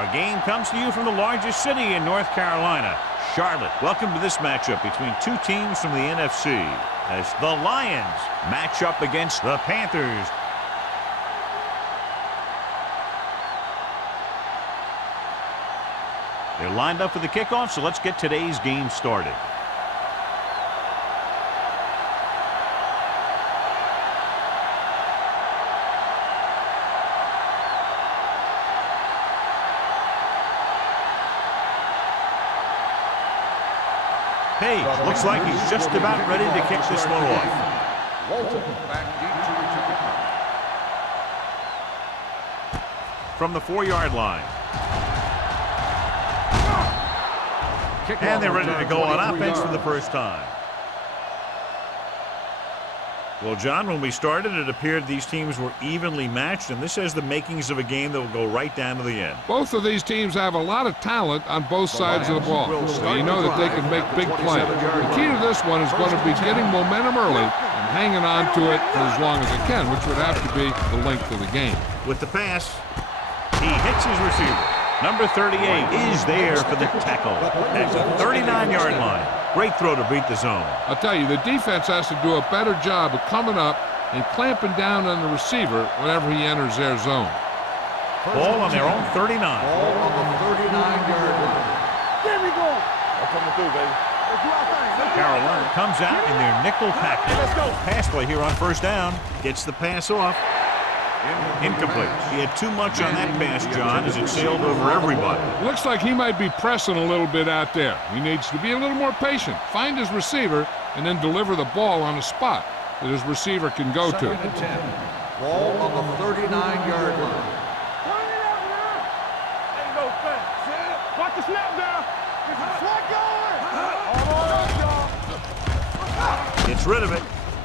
Our game comes to you from the largest city in North Carolina, Charlotte. Welcome to this matchup between two teams from the NFC as the Lions match up against the Panthers. They're lined up for the kickoff, so let's get today's game started. Page looks like he's just about ready to kick this one off. Walton back deep to return. From the 4-yard line. And they're ready to go on offense for the first time. Well, John, when we started, it appeared these teams were evenly matched, and this has the makings of a game that will go right down to the end. Both of these teams have a lot of talent on both sides of the ball, so you know that they can make big plays. The key to this one is going to be getting momentum early and hanging on to it for as long as it can, which would have to be the length of the game. With the pass, he hits his receiver. Number 38 is there for the tackle at the 39-yard line. Great throw to beat the zone. I'll tell you, the defense has to do a better job of coming up and clamping down on the receiver whenever he enters their zone. Ball on their own 39. Ball on the 39-yard line. There we go. I'm coming through, baby. Carolina comes out in their nickel package. Let's go. Pass play here on first down. Gets the pass off. Incomplete. He had too much on that pass, John, as it sailed over everybody. Looks like he might be pressing a little bit out there. He needs to be a little more patient, find his receiver, and then deliver the ball on a spot that his receiver can go to. 2nd and 10. Ball on the 39-yard line. Turn it up now. There you go, fast. Watch the snap down. Swag going. Gets rid of it.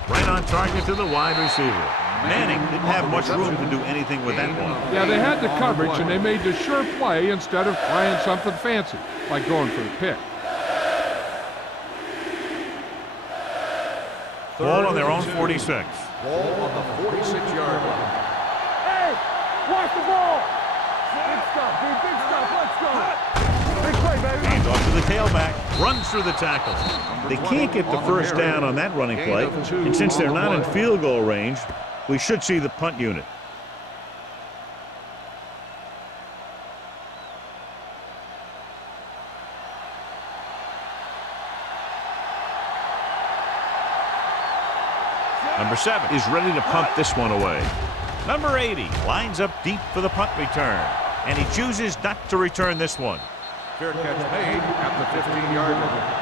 Right on target to the wide receiver. Manning didn't have much room to do anything with that one. Yeah, they had the coverage, and they made the sure play instead of trying something fancy, like going for the pick. Ball on their own 46. Ball on the 46-yard line. Hey, watch the ball. Big stuff, big stuff. Let's go. Big play, baby. Hands off to the tailback. Runs through the tackle. They can't get the first down on that running play, and since they're not in field goal range, we should see the punt unit. Number 7 is ready to punt this one away. Number 80 lines up deep for the punt return, and he chooses not to return this one. Fair catch made at the 15-yard line.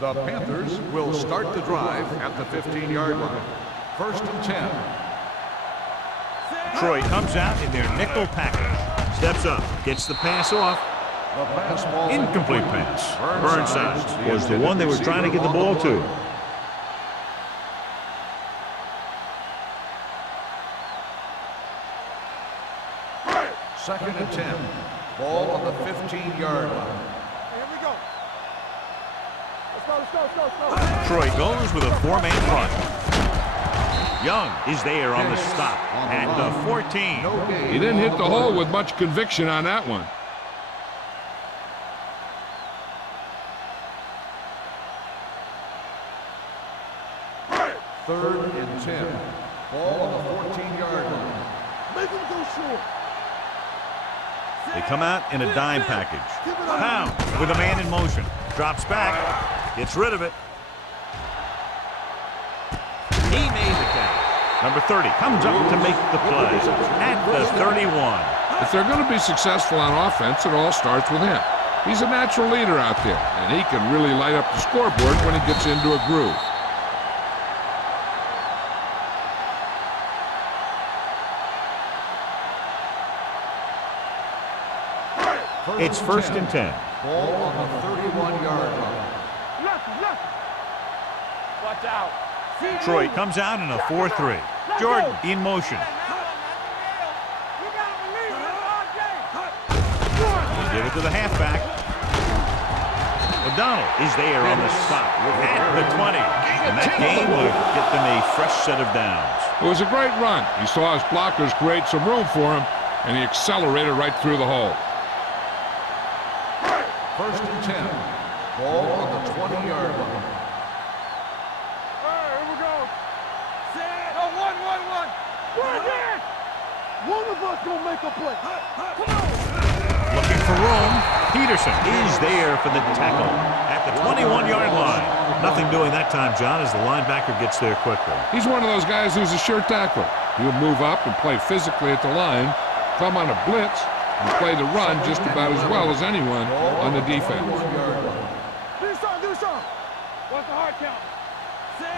The Panthers will start the drive at the 15-yard line. 1st and 10. Troy comes out in their nickel package. Steps up, gets the pass off. The pass ball. Incomplete pass. Burnside was the one they were trying to get the ball to. Second and 10. Ball on the 15-yard line. Here we go. Let's go. Troy goes with a 4-man front. Young is there on the stop at the 14. He didn't hit the hole with much conviction on that one. Third and 10. Ball on the 14-yard line. Make him go short. They come out in a dime package. Pound with a man in motion. Drops back. Gets rid of it. He made the catch. Number 30 comes up to make the play at the 31. If they're going to be successful on offense, it all starts with him. He's a natural leader out there, and he can really light up the scoreboard when he gets into a groove. It's 1st and 10. Ball on the 31-yard line. Left. Watch out. Troy comes out in a 4-3. Jordan in motion. He give it to the halfback. The McDonald is there on the stop at the 20. And that gain will get them a fresh set of downs. It was a great run. He saw his blockers create some room for him, and he accelerated right through the hole. First and 10. Ball on the 20-yard line. Here we go. Set. No, one. We're here. One of us gonna make a play. Come on. Looking for room. Peterson is there for the tackle at the 21-yard line. Nothing doing that time, John, as the linebacker gets there quickly. He's one of those guys who's a sure tackler. He'll move up and play physically at the line, come on a blitz, and play the run just about as well as anyone on the defense. Do some. What's the hard count?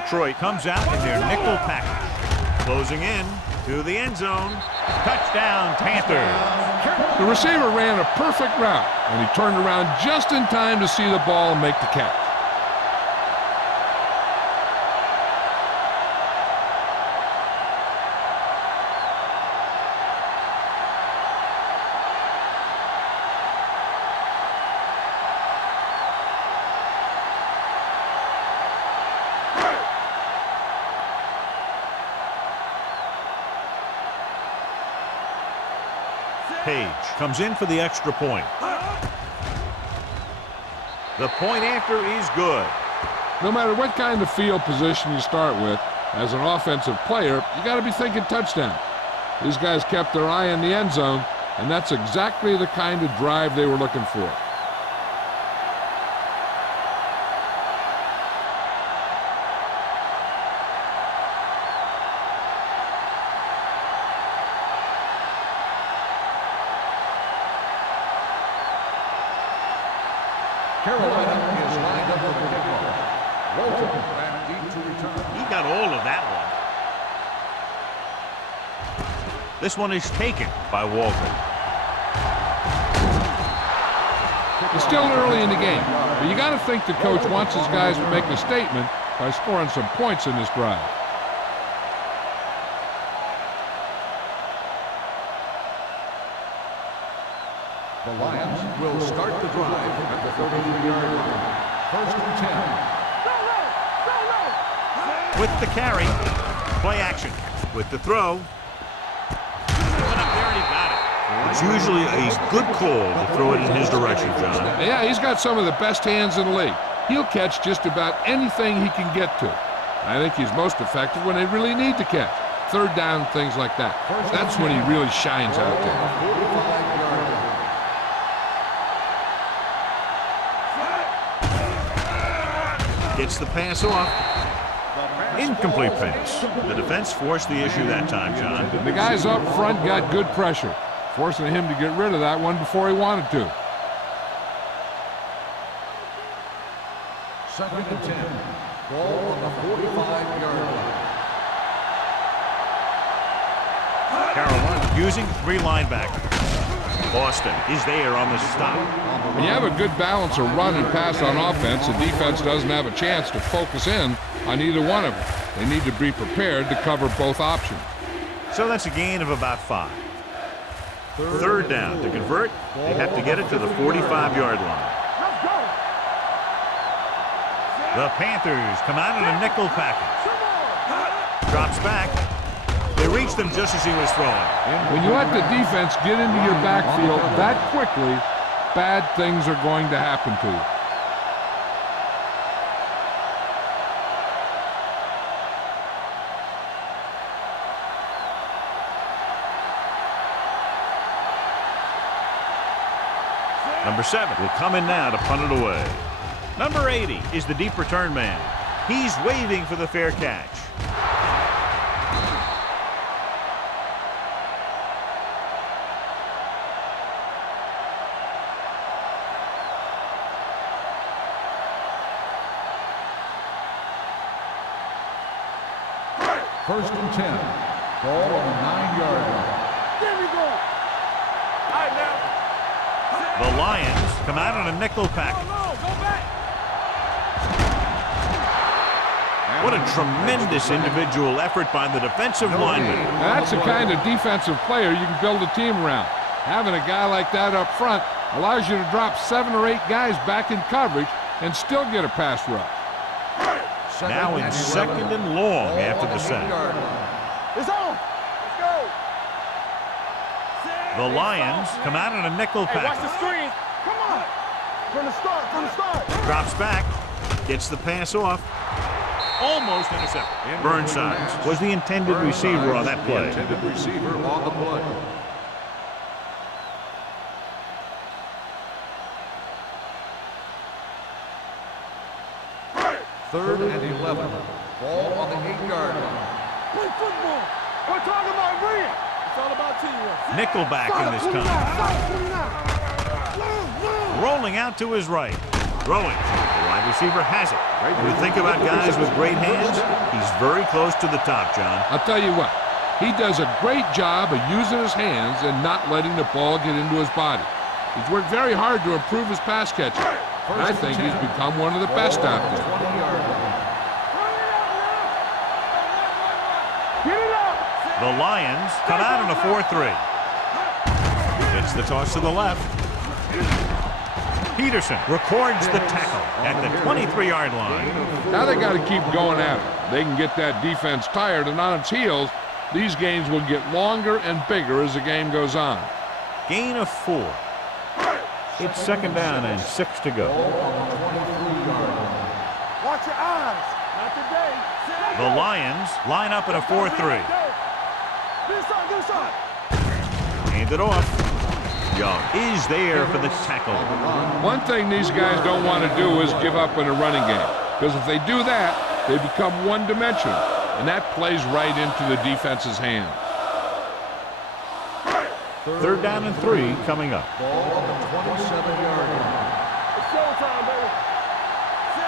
Detroit comes out in their nickel package. Closing in to the end zone. Touchdown, Panthers. The receiver ran a perfect route, and he turned around just in time to see the ball and make the catch. Page comes in for the extra point. The point after is good. No matter what kind of field position you start with, as an offensive player, you got to be thinking touchdown. These guys kept their eye on the end zone, and that's exactly the kind of drive they were looking for. Carolina is lined up for the kickoff. Walton back deep to return. He got all of that one. This one is taken by Walton. It's still early in the game, but you got to think the coach wants his guys to make a statement by scoring some points in this drive. The Lions will start the drive at the 33-yard line. First and 10. With the carry, play action. With the throw, went up there and he got it. It's usually a good call to throw it in his direction, John. Yeah, he's got some of the best hands in the league. He'll catch just about anything he can get to. I think he's most effective when they really need to catch. Third down, things like that. That's when he really shines out there. Gets the pass off. Incomplete pass. The defense forced the issue that time, John. The guys up front got good pressure, forcing him to get rid of that one before he wanted to. Second and 10. Ball on the 45-yard line. Carolina using three linebackers. Boston is there on the stop. When you have a good balance of run and pass on offense, the defense doesn't have a chance to focus in on either one of them. They need to be prepared to cover both options. So that's a gain of about 5. Third down. To convert, they have to get it to the 45-yard line. The Panthers come out in a nickel package. Drops back. They reached them just as he was throwing. When you let the defense get into your backfield that quickly, bad things are going to happen to you. Number 7 will come in now to punt it away. Number 80 is the deep return man. He's waving for the fair catch. First and 10. Ball on the 9-yard line. There we go. All right, now. The Lions come out on a nickel package. Go back. What a tremendous individual effort by the defensive lineman. Now, that's the kind of defensive player you can build a team around. Having a guy like that up front allows you to drop 7 or 8 guys back in coverage and still get a pass rush. Now in 2nd and long after the sack. It's on. Let's go. The Lions come out in a nickel Hey, watch the package. screen. Come on. From the start. Drops back. Gets the pass off. Almost intercepted. Burnsides was the intended receiver on that play. The intended receiver on the play. Third and 11. Ball on the 8-yard line. Play football. We're talking about brilliant. It's all about teamwork. Nickelback in this time. Rolling out to his right. Throwing. The wide receiver has it. When you think about guys with great hands, he's very close to the top, John. I'll tell you what, he does a great job of using his hands and not letting the ball get into his body. He's worked very hard to improve his pass catching, and I think he's become one of the best out there. The Lions come out on a 4-3. It's the toss to the left. Peterson records the tackle at the 23-yard line. Now they got to keep going at it. They can get that defense tired and on its heels. These games will get longer and bigger as the game goes on. Gain of 4. It's 2nd down and 6 to go. Watch your eyes. Not today. The Lions line up in a 4-3. This side. Hand it off. Young is there for the tackle. One thing these guys don't want to do is give up in a running game, because if they do that, they become one-dimensional, and that plays right into the defense's hands. 3rd down and 3 coming up. Ball on the 27-yard line. It's showtime, baby.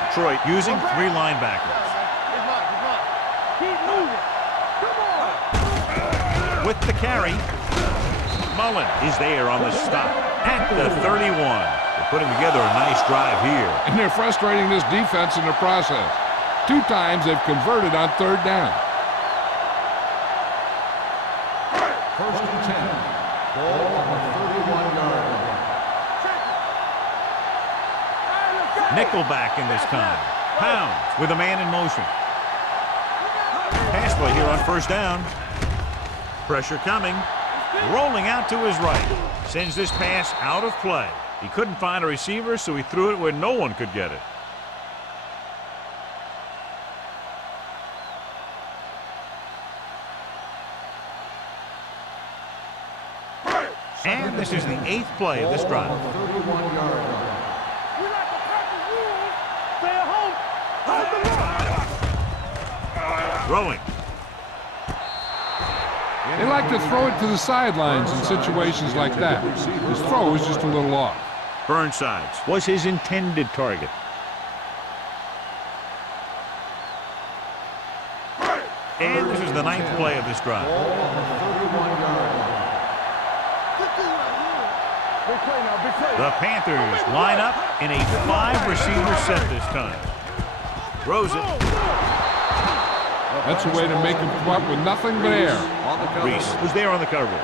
Detroit using 3 linebackers. Keep moving. Come on. With the carry, Mullen is there on the stop at the 31. They're putting together a nice drive here. And they're frustrating this defense in the process. 2 times they've converted on 3rd down. 1st and 10. Ball on the 31-yard line. Nickelback in this time. Pounds with a man in motion. Pass play here on 1st down. Pressure coming. Rolling out to his right. Sends this pass out of play. He couldn't find a receiver, so he threw it where no one could get it. And this is the 8th play of this drive. 31-yard line. We like to practice rules. Stay at home. Hold the line. Throwing. They like to throw it to the sidelines in situations like that. His throw is just a little off. Burnsides was his intended target. And this is the 9th play of this drive. Ball on the 31-yard line. Big play now, big play. The Panthers line up in a 5-receiver set this time. Throws it. That's a way to make him come up with nothing but air. On the coverage. Reese was there on the coverage.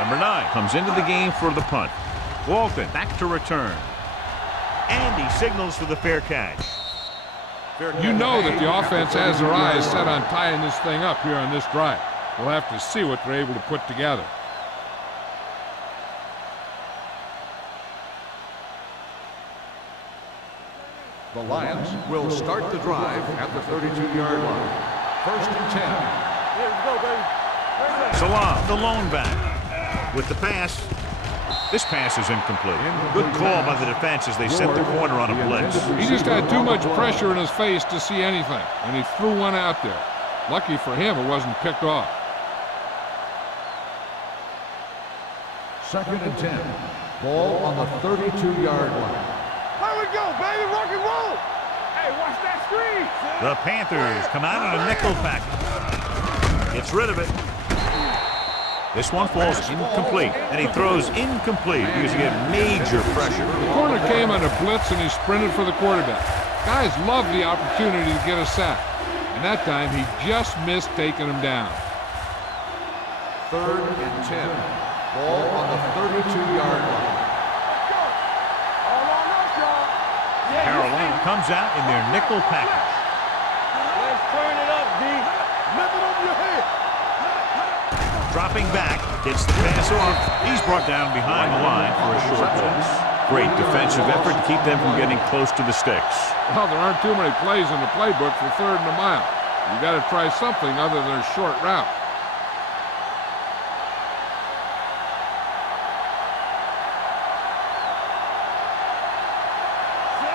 Number 9 comes into the game for the punt. Walton back to return. And he signals for the fair catch. You know that the offense has their eyes set on tying this thing up here on this drive. We'll have to see what they're able to put together. The Lions will start the drive at the 32-yard line. 1st and 10. Here we go, baby. Salam, the lone back. With the pass. This pass is incomplete. Good call by the defense as they set the corner on a blitz. He just had too much pressure in his face to see anything, and he threw one out there. Lucky for him, it wasn't picked off. 2nd and 10. Ball on the 32-yard line. There we go, baby. Rock and roll. Hey, watch that screen. The Panthers come out in a nickel package. Gets rid of it. This one falls incomplete, and he throws incomplete because he get major pressure. The corner came on a blitz, and he sprinted for the quarterback. Guys love the opportunity to get a sack. And that time, he just missed taking him down. 3rd and 10. Ball on the 32-yard line. Carolina comes out in their nickel package. Let's turn it up, D. Lift it over your head. Dropping back, gets the pass off. He's brought down behind the line for a short loss. Great defensive effort to keep them from getting close to the sticks. Well, there aren't too many plays in the playbook for 3rd and a mile. You got to try something other than a short route.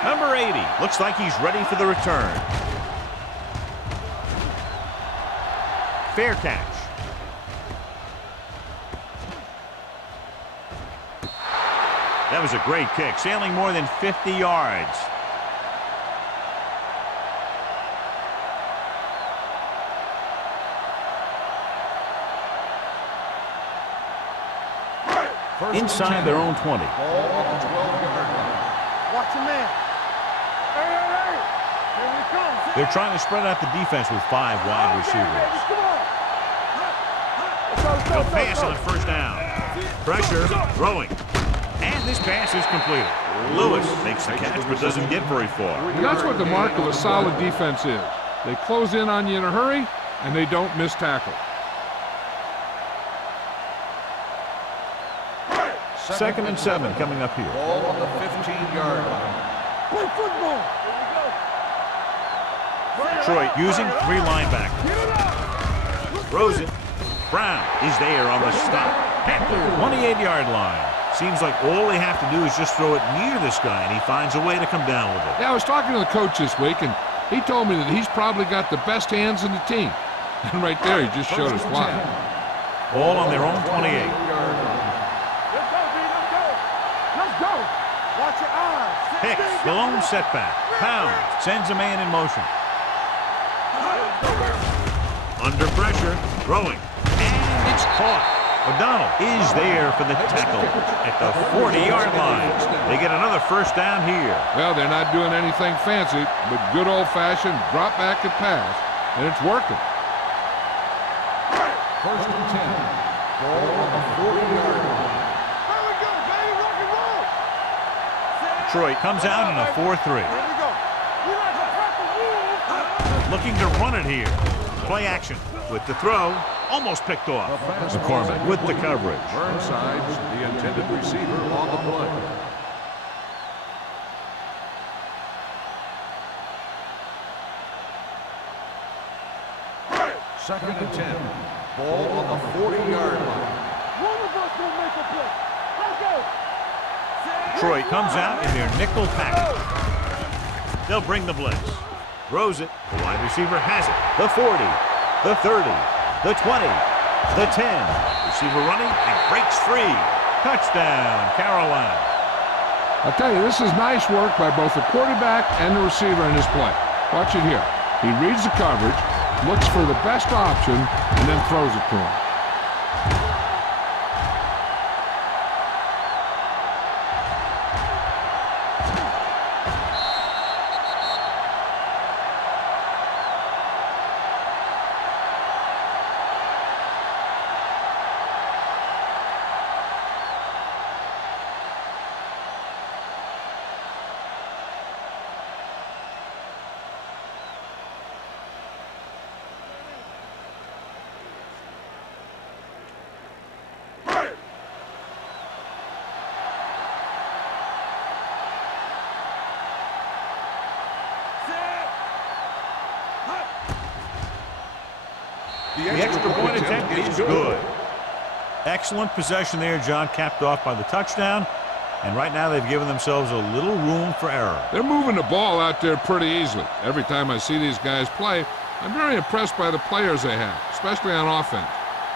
Number 80 looks like he's ready for the return. Fair catch. That was a great kick, sailing more than 50 yards. Inside their own 20. Ball on the 12-yard line. Watch your man. Hey, hey, hey. Here we come. They're trying to spread out the defense with 5 wide receivers. No pass on 1st down. Pressure, throwing. And this pass is completed. Lewis makes the catch but doesn't get very far. And that's what the mark of a solid defense is. They close in on you in a hurry, and they don't miss tackle. 2nd and 7 coming up here. Ball on the 15-yard line. Play football. Detroit using 3 linebackers. Throws it. Brown is there on the stop. At the 28-yard line. Seems like all they have to do is just throw it near this guy, and he finds a way to come down with it. Yeah, I was talking to the coach this week, and he told me that he's probably got the best hands in the team. And right there, he just showed us why. All on their own 28. Let's go, D. Let's go. Let's go. Watch your eyes. Hicks, the lone setback. Pound sends a man in motion. Under pressure, throwing. And it's caught. O'Donnell is there for the tackle at the 40-yard line. They get another 1st down here. Well, they're not doing anything fancy, but good old-fashioned drop back and pass, and it's working. 1st and 10. Ball on the 40-yard line. There we go, baby. Rock and roll. Detroit comes out in a 4-3. Here we go. We like to crack the rules. Looking to run it here. Play action with the throw. Almost picked off. McCormick with the coverage. Burnside's the intended receiver on the play. Second and 10. Ball on the 40-yard line. One of us will make a play. Let's go. Detroit comes out in their nickel package. They'll bring the blitz. Throws it. The wide receiver has it. The 40. The 30. The 20, the 10, receiver running and breaks free. Touchdown, Carolina. I'll tell you, this is nice work by both the quarterback and the receiver in his play. Watch it here. He reads the coverage, looks for the best option, and then throws it to him. The extra point attempt is good. Excellent possession there, John, capped off by the touchdown. And right now they've given themselves a little room for error. They're moving the ball out there pretty easily. Every time I see these guys play, I'm very impressed by the players they have, especially on offense.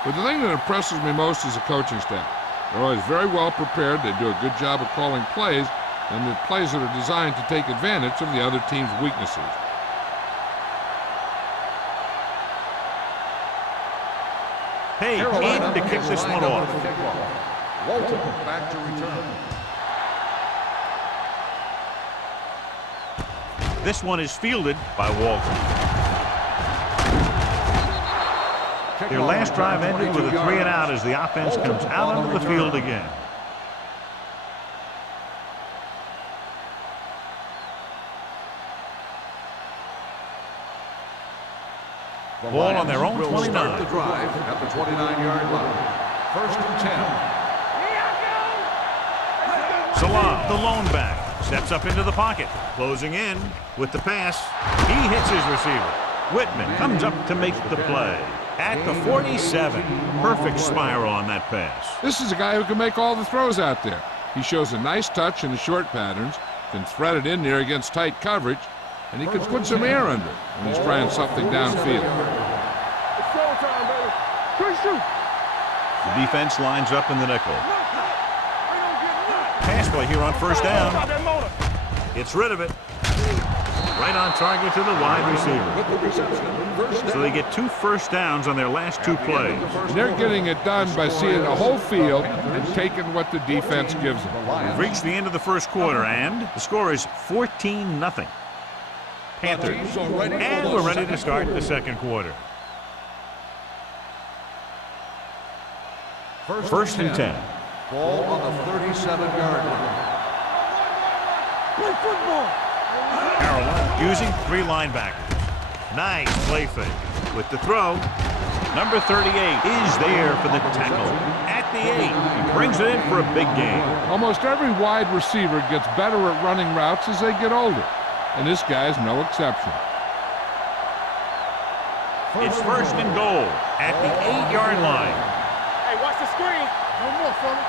But the thing that impresses me most is the coaching staff. They're always very well prepared. They do a good job of calling plays, and the plays that are designed to take advantage of the other team's weaknesses. Hey, in to kick this one off. Walton back to return. This one is fielded by Walton. Their last drive ended with a 3-and-out as the offense comes out onto the field again. Ball on their own 29. Start the drive at the 29-yard line. 1st and 10. Salah, the lone back, steps up into the pocket, closing in with the pass. He hits his receiver. Whitman comes up to make the play. At the 47, perfect spiral on that pass. This is a guy who can make all the throws out there. He shows a nice touch in the short patterns, can thread it in there against tight coverage, and he can put some air under it when he's trying something downfield. It's showtime, baby. Quick shoot. The defense lines up in the nickel. Pass play here on 1st down. Gets rid of it. Right on target to the wide receiver. So they get 2 first downs on their last 2 plays. They're getting it done by seeing the whole field and taking what the defense gives them. We've reached the end of the 1st quarter, and the score is 14-0. Panthers. And we're ready to start the 2nd quarter. 1st and 10. Ball on the 37-yard line. Play football. Carolina using 3 linebackers. Nice play fake. With the throw, number 38 is there for the tackle. At the 8, he brings it in for a big gain. Almost every wide receiver gets better at running routes as they get older, and this guy's no exception. It's 1st and goal at the 8-yard line. Hey, watch the screen. No more, fella.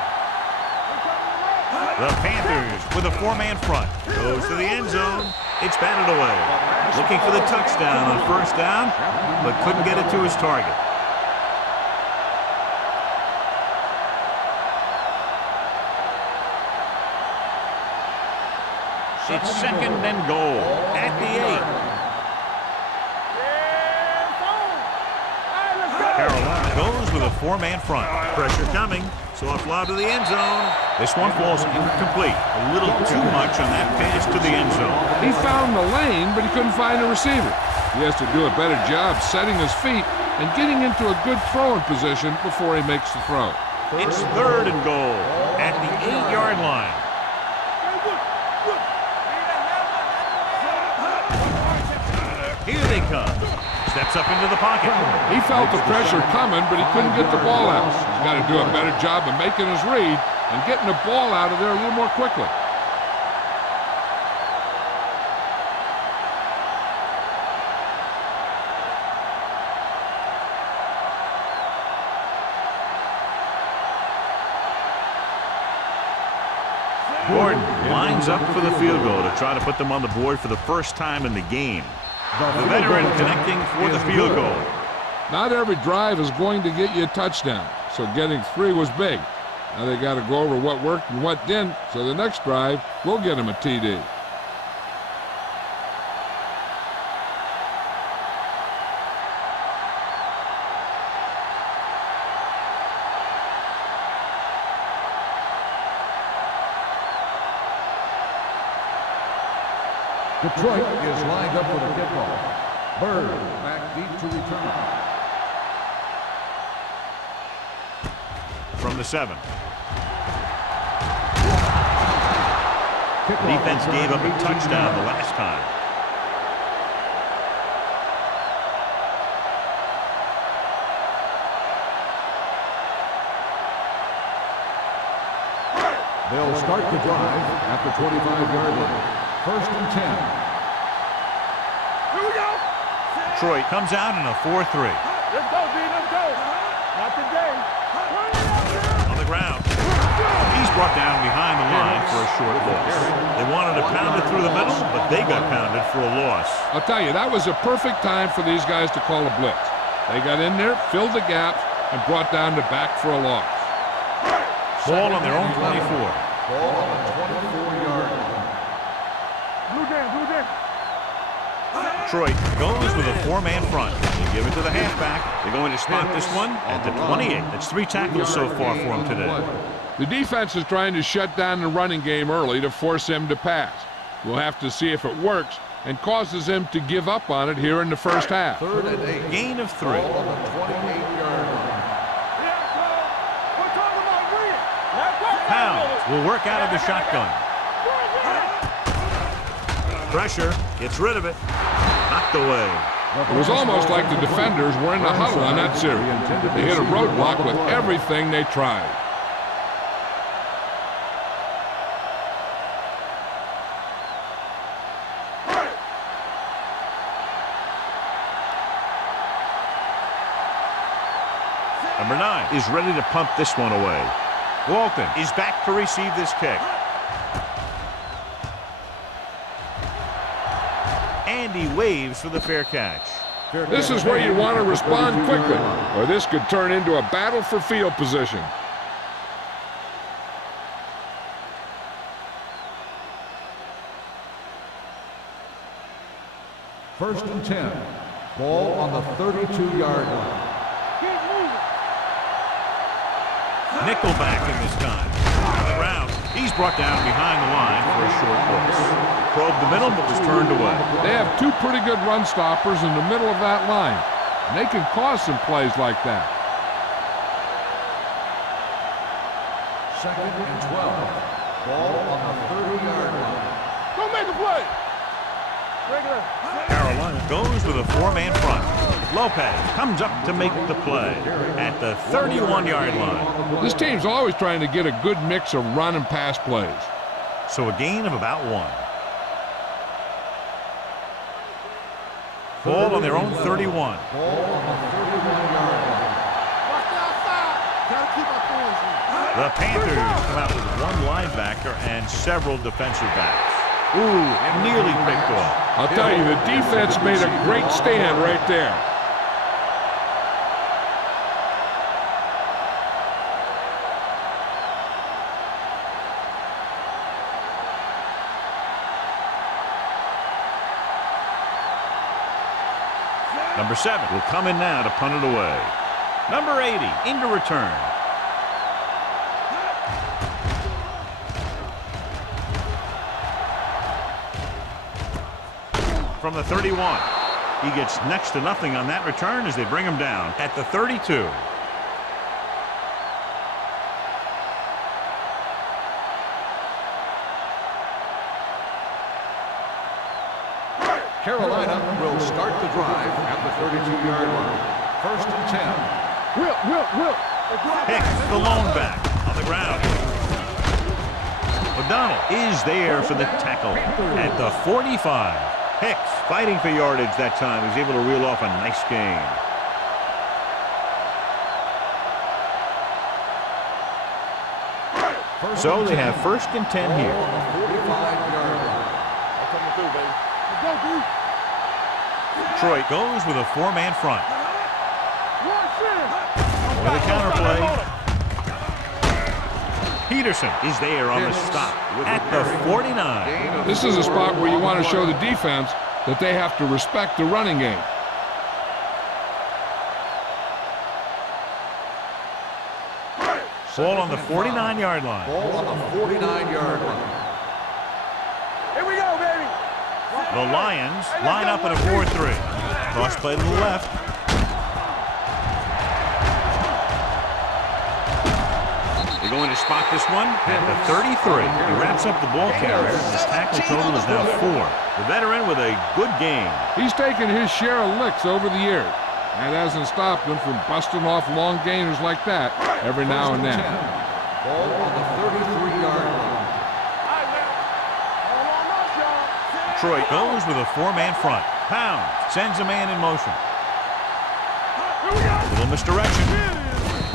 The Panthers with a 4-man front. Goes to the end zone. It's batted away. Looking for the touchdown on 1st down, but couldn't get it to his target. It's 2nd and goal at the 8. Carolina goes with a 4-man front. Pressure coming, so a fly to the end zone. This one falls incomplete. A little too much on that pass to the end zone. He found the lane, but he couldn't find a receiver. He has to do a better job setting his feet and getting into a good throwing position before he makes the throw. It's 3rd and goal at the 8-yard line. Here they come. Steps up into the pocket. He felt the pressure coming, but he couldn't get the ball out. He's got to do a better job of making his read and getting the ball out of there a little more quickly. Gordon lines up for the field goal to try to put them on the board for the first time in the game. The veteran connecting for the field goal. Not every drive is going to get you a touchdown, so getting 3 was big. Now they got to go over what worked and what didn't, so the next drive will get them a TD. Detroit is lined up with a kickoff. Bird back deep to return. From the 7. The defense gave up a touchdown the last time. They'll start the drive at the 25-yard line. 1st and 10. Here we go. Detroit comes out in a 4-3. Let's go, D. Let's go. Not today. On the ground. He's brought down behind the line for a short loss. They wanted to pound it through the middle, but they got pounded for a loss. I'll tell you, that was a perfect time for these guys to call a blitz. They got in there, filled the gaps, and brought down the back for a loss. Ball on their own 24. Ball on the 24-yard line. Blue jam, blue jam. Detroit goes with a 4-man front. They give it to the halfback. They're going to spot this one at the 28. That's 3 tackles so far for him today. The defense is trying to shut down the running game early to force him to pass. We'll have to see if it works, and causes him to give up on it here in the first half. 3rd and 8. Gain of 3. Ball on the 28-yard line. Pounds will work out of the shotgun. Pressure, gets rid of it. Knocked away. It was almost like the defenders were in the huddle on that series. They hit a roadblock with everything they tried. Number 9 is ready to pump this one away. Walton is back to receive this kick. And he waves for the fair catch. This is where you want to respond quickly, or this could turn into a battle for field position. First and 10. Ball on the 32-yard line. Nickelback in this time. On the ground, he's brought down behind the line for a short loss. Probed the middle, but was turned away. They have two pretty good run stoppers in the middle of that line, and they can cause some plays like that. 2nd and 12. Ball on the 30-yard line. Go make a play. Carolina goes with a 4-man front. Lopez comes up to make the play at the 31-yard line. This team's always trying to get a good mix of run and pass plays. So a gain of about 1. Ball on their own 31. Ball on the 31-yard line. The Panthers come out with 1 linebacker and several defensive backs. Ooh, nearly picked off. I'll tell you, the defense made a great stand right there. Number 7 will come in now to punt it away. Number 80 into return. From the 31. He gets next to nothing on that return as they bring him down at the 32. Carolina will start the drive at the 32-yard line. 1st and 10. Will. Hicks, the lone back, on the ground. O'Donnell is there for the tackle at the 45. Hicks fighting for yardage that time. He's able to reel off a nice gain. So they have 1st and 10 here. On the 45-yard line. Coming through, baby. Let's go, dude. Detroit goes with a 4-man front. With a counterplay. Peterson is there on the stop at the 49. This is a spot where you want to show the defense that they have to respect the running game. Ball on the 49-yard line. Ball on the 49-yard line. Here we go, baby. The Lions line up in a 4-3. Cross play to the left. They're going to spot this one at the 33. He wraps up the ball carrier. His tackle total is now 4. The veteran with a good game. He's taken his share of licks over the years. That hasn't stopped him from busting off long gainers like that every now and then. Ball on the 33-yard line. Detroit goes with a 4-man front. Pound sends a man in motion. A little misdirection.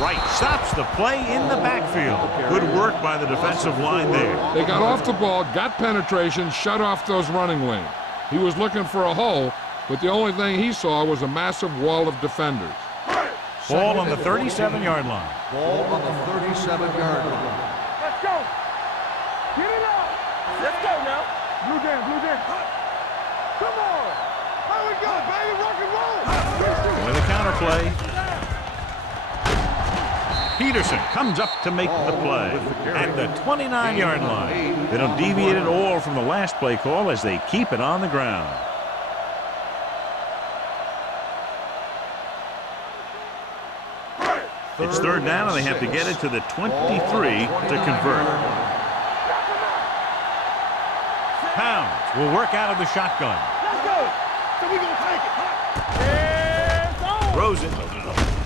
Wright stops the play in the backfield. Good work by the defensive line there. They got off the ball, got penetration, shut off those running lanes. He was looking for a hole, but the only thing he saw was a massive wall of defenders. Ball on the 37-yard line. Ball on the 37-yard line. Let's go. Get it out. Let's go now. Blue game. Come on. Here we go, baby. Rock and roll. With a counterplay. Peterson comes up to make the play at the 29-yard line. They don't deviate at all from the last play call as they keep it on the ground. It's third down, and they have to get it to the 23 to convert. Pounds will work out of the shotgun. Let's go. So we gonna take it. Throws it,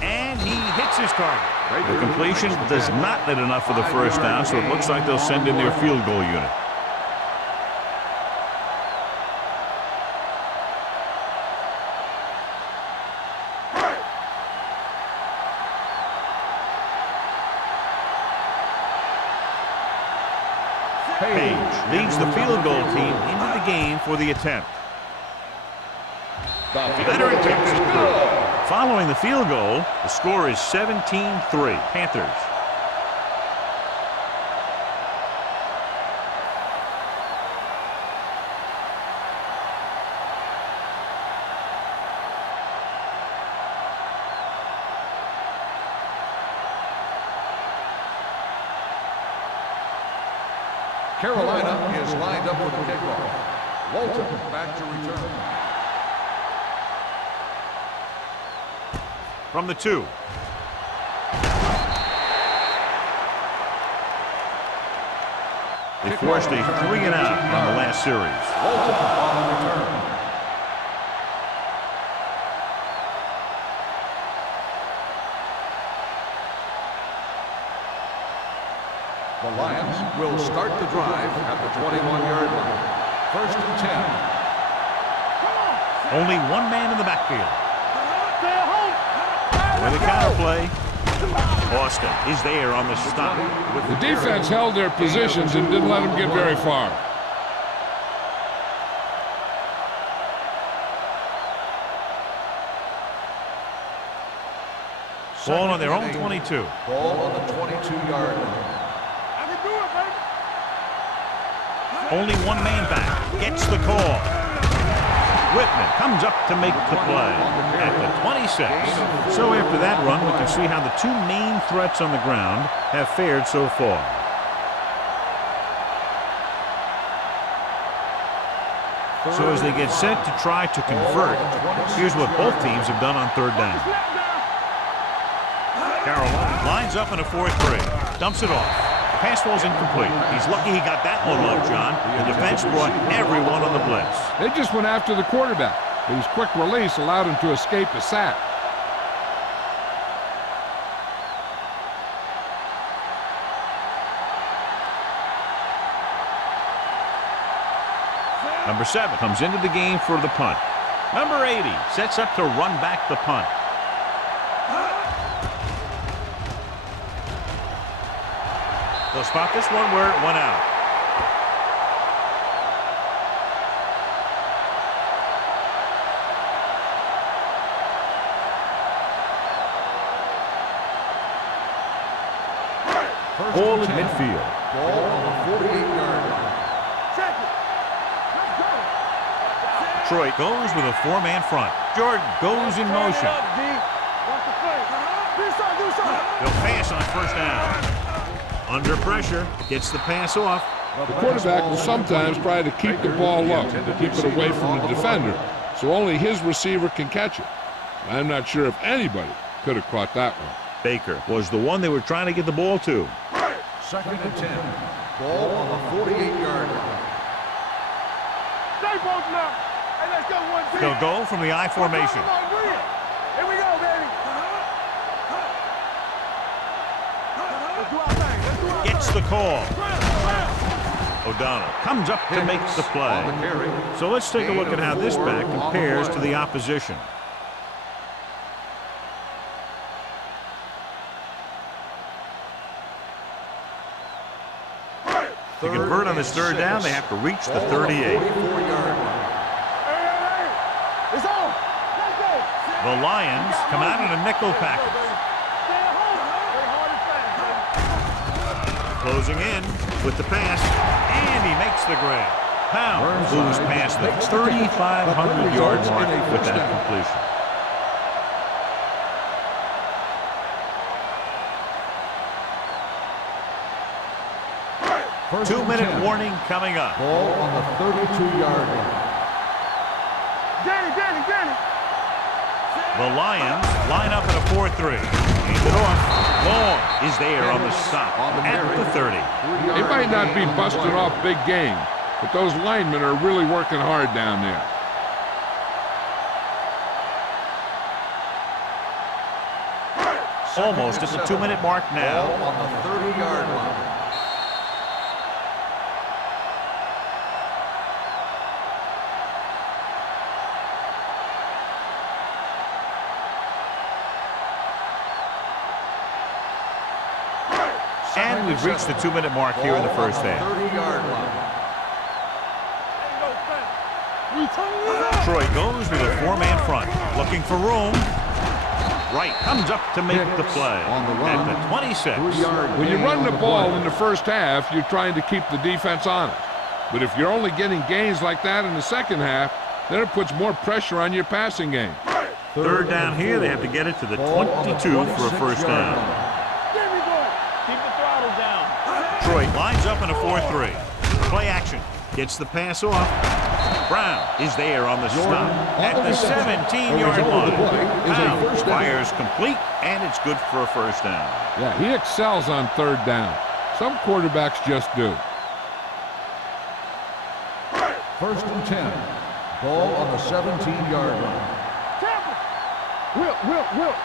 and he hits his target. The completion does not net enough for the first down, so it looks like they'll send in their field goal unit. Page leads the field goal team into the game for the attempt. Better attempt is good. Following the field goal, the score is 17-3, Panthers. Carolina is lined up for the kickoff. Walton back to return. From the 2. They forced a 3-and-out on the last series. Walton on the return. The Lions will start the drive at the 21-yard line. First and 10. Only one man in the backfield. With a counter play, Austin is there on the stop. The defense held their positions and didn't let them get very far. Ball on their own 22. Ball on the 22-yard line. I can do it, baby. Only one man back. Gets the call. Whitman comes up to make the play at the 26. So after that run, we can see how the two main threats on the ground have fared so far. So as they get set to try to convert, here's what both teams have done on third down. Carolina lines up in a 4-3. Dumps it off. Pass ball's incomplete. He's lucky he got that one off, John. The defense brought everyone on the blitz. They just went after the quarterback. His quick release allowed him to escape a sack. Number 7 comes into the game for the punt. Number 80 sets up to run back the punt. They'll spot this one where it went out. Ball at midfield. Ball on the 48-yard line. Check it. Let's go. Detroit goes with a 4-man front. Jordan goes in motion. Watch the play. Do something, do something. They'll pass on first down. Under pressure, gets the pass off. The quarterback will sometimes try to keep the ball low, to keep it away from the defender, so only his receiver can catch it. I'm not sure if anybody could have caught that one. Baker was the one they were trying to get the ball to. Second and 10. Ball on the 48-yard line. Stay broken up. Hey, let's go 1-2. They'll go from the I formation. Here we go, baby. Let's do our thing. Let's do our Gets thing. the call. O'Donnell comes up to make the play. So let's take a look at how this back compares to the opposition. To convert on this third down, they have to reach the 38. Hey, it's on. Let's go. The Lions come out in a nickel package. Stay at home. Stay hard and fast, baby. Closing in with the pass, and he makes the grab. Pound moves past the 3,500-yard mark with that completion. 2-minute warning coming up. Ball on the 32-yard line. Danny. The Lions line up in a 4-3. Hand it off. Long is there on the stop at the 30. He might not be busting off big game, but those linemen are really working hard down there. Almost at the 2-minute mark now. Ball on the 30-yard line. And we've reached the 2-minute mark here in the first half. 30-yard line. Troy goes with a 4-man front, looking for room. Wright comes up to make the play at the 26. When you run the ball in the first half, you're trying to keep the defense honest. But if you're only getting gains like that in the second half, then it puts more pressure on your passing game. Third down here, they have to get it to the 22 for a first down. Keep the throttle down. Troy lines up in a 4-3. Play action. Gets the pass off. Brown is there on the stop at the 17-yard line. Brown fires complete, and it's good for a first down. Yeah, he excels on third down. Some quarterbacks just do. 1st and 10. Ball on the 17-yard line. Will.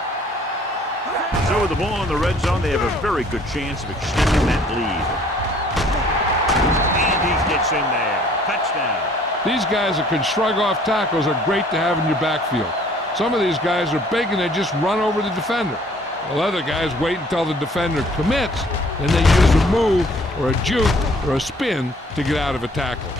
So with the ball in the red zone, they have a very good chance of extending that lead. And he gets in there. Touchdown. These guys that can shrug off tackles are great to have in your backfield. Some of these guys are big and they just run over the defender. While other guys wait until the defender commits, and they use a move or a juke or a spin to get out of a tackle.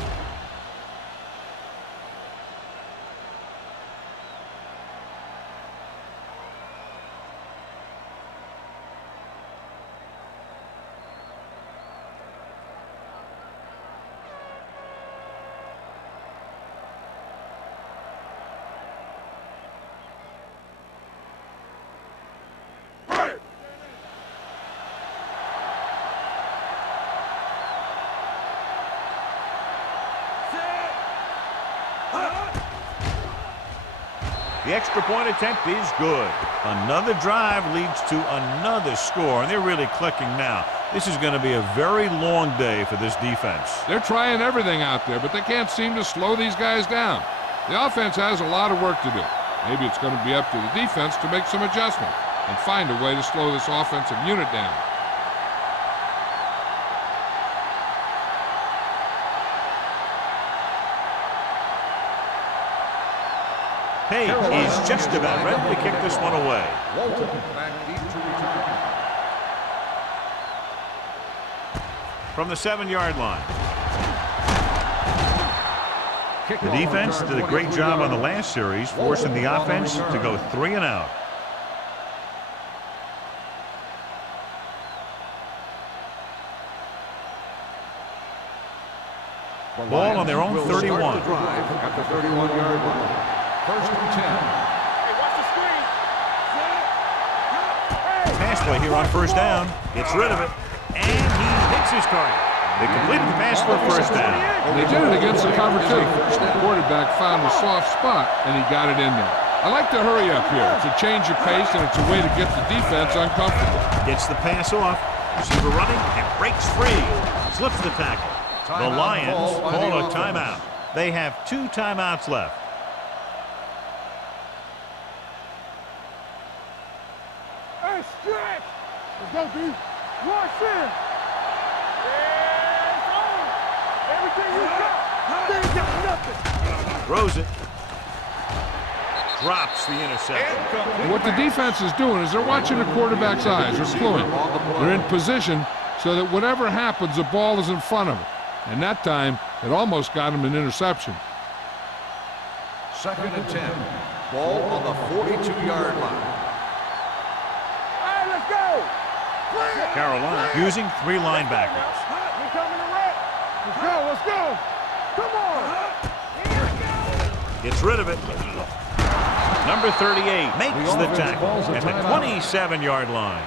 The extra point attempt is good. Another drive leads to another score, and they're really clicking now. This is going to be a very long day for this defense. They're trying everything out there, but they can't seem to slow these guys down. The offense has a lot of work to do. Maybe it's going to be up to the defense to make some adjustments and find a way to slow this offensive unit down. Page is just about ready to kick this one away. Walton back deep to return. From the 7-yard line. The defense did a great job on the last series, forcing the offense to go 3 and out. Ball on their own 31. At the 31-yard line. 1st and 10. Hey, watch the screen. Pass play here on first down. Gets rid of it. And he hits his target. They completed the pass for a first down. They did it against the cover 2. The quarterback found a soft spot, and he got it in there. I like to hurry up here. It's a change of pace, and it's a way to get the defense uncomfortable. Gets the pass off. Receiver running and breaks free. Slips the tackle. The Lions call a timeout. They have 2 timeouts left. Hey, stretch. Let's go, B. Watch in. Yeah, it's on. Everything you got. They ain't got nothing. Throws it. Drops the interception. And what the defense is doing is they're watching the quarterback's eyes. They're cluing. They're in position so that whatever happens, the ball is in front of them. And that time, it almost got him an interception. 2nd and 10. Ball on the 42-yard line. Hey, let's go. Carolina using 3 linebackers. You coming to wreck? Let's go. Come on. Gets rid of it. Number 38 makes the tackle at the 27-yard line.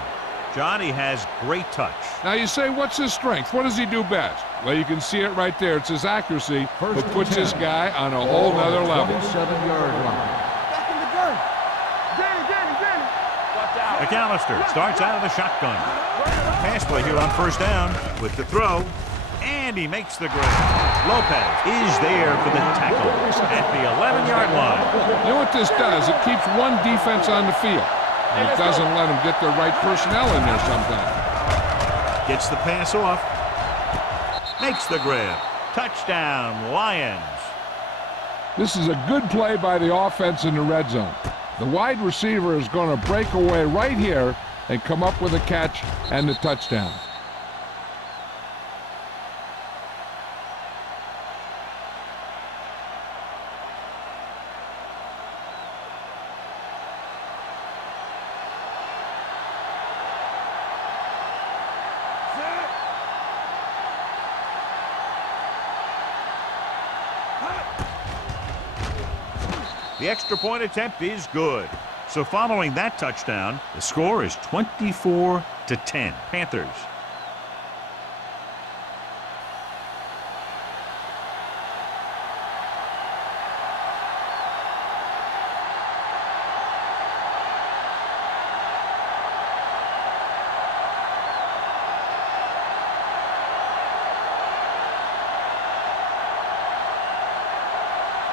Johnny has great touch. Now you say, what's his strength? What does he do best? Well, you can see it right there. It's his accuracy that puts this guy on a whole nother level. 27-yard line. Back in the gun. Danny. Watch out. McAllister starts out of the shotgun. Pass play here on first down with the throw. And he makes the grab. Lopez is there for the tackle at the 11-yard line. You know what this does? It keeps one defense on the field. And it doesn't let them get the right personnel in there sometimes. Gets the pass off. Makes the grab. Touchdown, Lions. This is a good play by the offense in the red zone. The wide receiver is going to break away right here and come up with a catch and the touchdown. The extra point attempt is good. So following that touchdown, the score is 24-10. Panthers.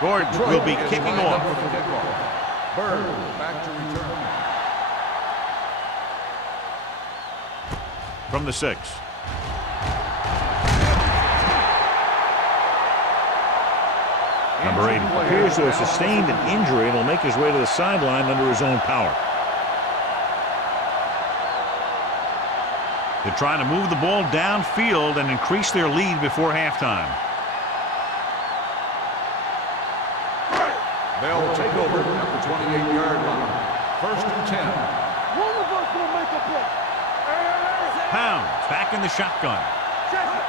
Gordon will be kicking off. Bird back to return. From the 6. Number 80 appears to have sustained an injury and will make his way to the sideline under his own power. They're trying to move the ball downfield and increase their lead before halftime. They'll take over at the 28-yard line. First and 10. One of us will make a play. Pounds back in the shotgun. Check it.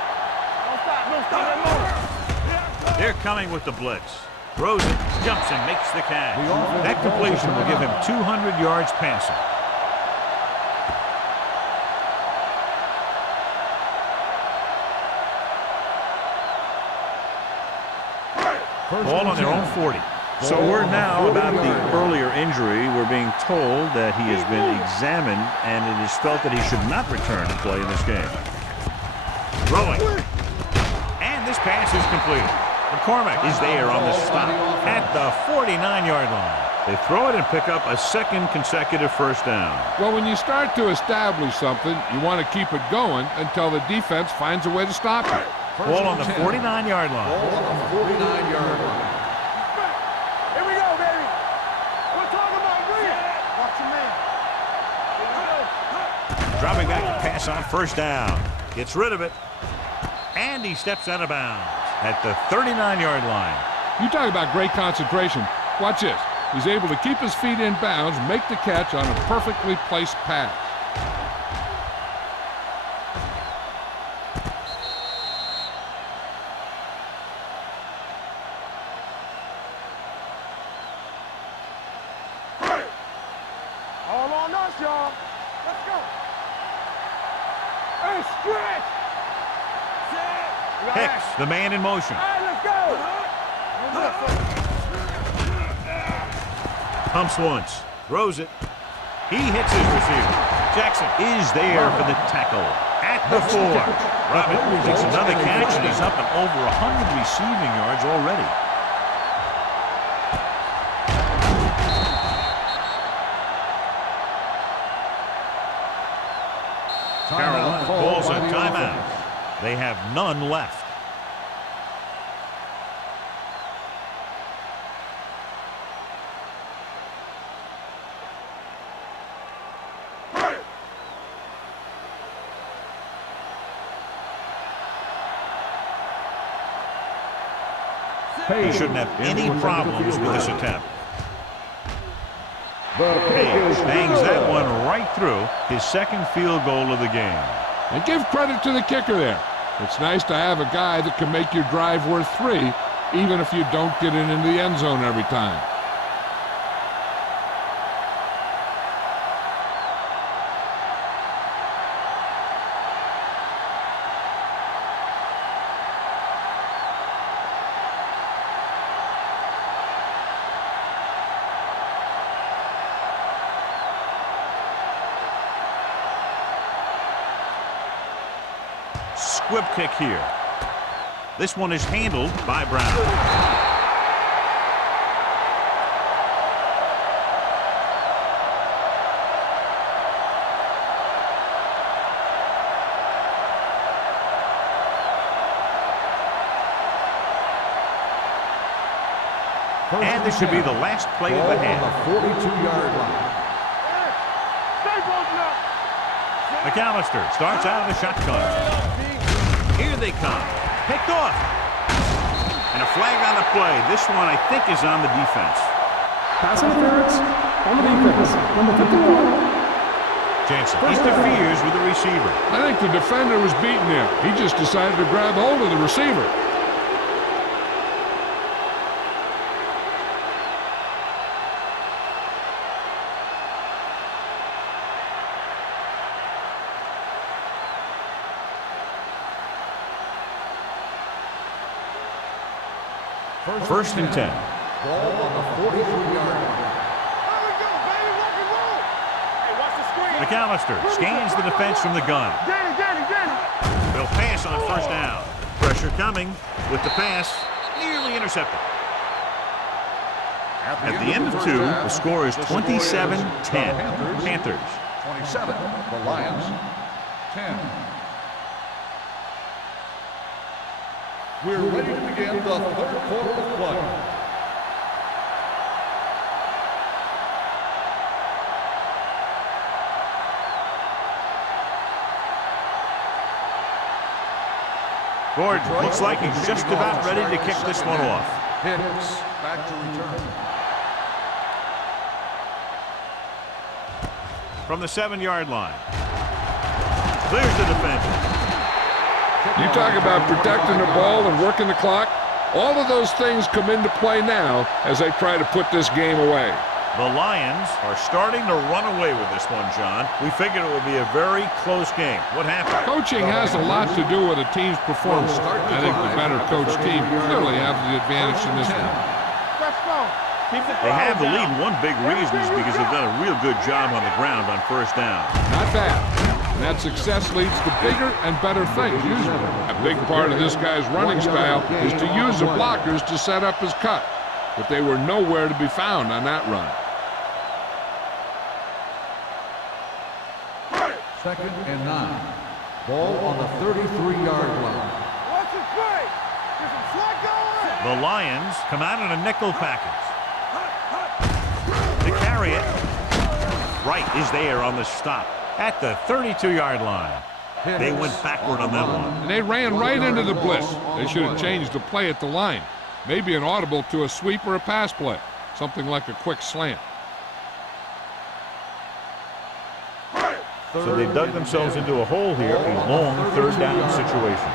Don't stop. They're coming with the blitz. Throws it, jumps and makes the catch. That completion will give him 200 yards passing. Ball on their own 40. So word now about the earlier injury. We're being told that he has been examined and it is felt that he should not return to play in this game. Throwing. And this pass is completed. McCormick is there on the stop at the 49-yard line. They throw it and pick up a second consecutive first down. Well, when you start to establish something, you want to keep it going until the defense finds a way to stop it. Ball on the 49-yard line. Ball on the 49-yard line. Here we go, baby. We're talking about green. Watch your man. Here we go. Dropping back to pass on first down. Gets rid of it. And he steps out of bounds at the 39-yard line. You talk about great concentration. Watch this. He's able to keep his feet in bounds, make the catch on a perfectly placed pass. All on us, y'all. Let's go. Hey, stretch. Hicks, the man in motion. All right, let's go. Pumps once. Throws it. He hits his receiver. Jackson is there for the tackle at the 4. Robin makes another catch, and he's up and over 100 receiving yards already. Carolina calls a timeout. They have none left. He shouldn't have any problems with this attempt. Page bangs that one right through his second field goal of the game. And give credit to the kicker there. It's nice to have a guy that can make your drive worth 3, even if you don't get it into the end zone every time. Squib kick here. This one is handled by Brown. And this should be the last play of the half. On the 42-yard line. McAllister starts out of the shotgun. Here they come. Picked off. And a flag on the play. This one, I think, is on the defense. Pass interference on the defense. Number 51. Jansen interferes with the receiver. I think the defender was beating him. He just decided to grab hold of the receiver. First and 10. Ball on the 43-yard line. McAllister scans the defense from the gun. They'll pass on first down. Pressure coming with the pass. Nearly intercepted. At the end of two, the score is 27-10. Panthers. 27. The Lions. 10. We're ready to begin the third quarter of play. Gordon looks like he's just about ready to kick this one off. Hicks back to return. From the 7-yard line. Clears the defender. You talk about protecting the ball and working the clock. All of those things come into play now as they try to put this game away. The Lions are starting to run away with this one, John. We figured it would be a very close game. What happened? Coaching has a lot to do with a team's performance. I think the better coached team clearly have the advantage in this one. They have the lead. One big reason is because they've done a real good job on the ground on first down. Not bad. And that success leads to bigger and better things, usually. A big part of this guy's running style is to use the blockers to set up his cut. But they were nowhere to be found on that run. Second and 9. Ball on the 33-yard line. The Lions come out in a nickel package. To carry it. Wright is there on the stop at the 32-yard line. They went backward on that one. And they ran right into the blitz. They should have changed the play at the line. Maybe an audible to a sweep or a pass play. Something like a quick slant. So they dug themselves into a hole here, a long third down situation.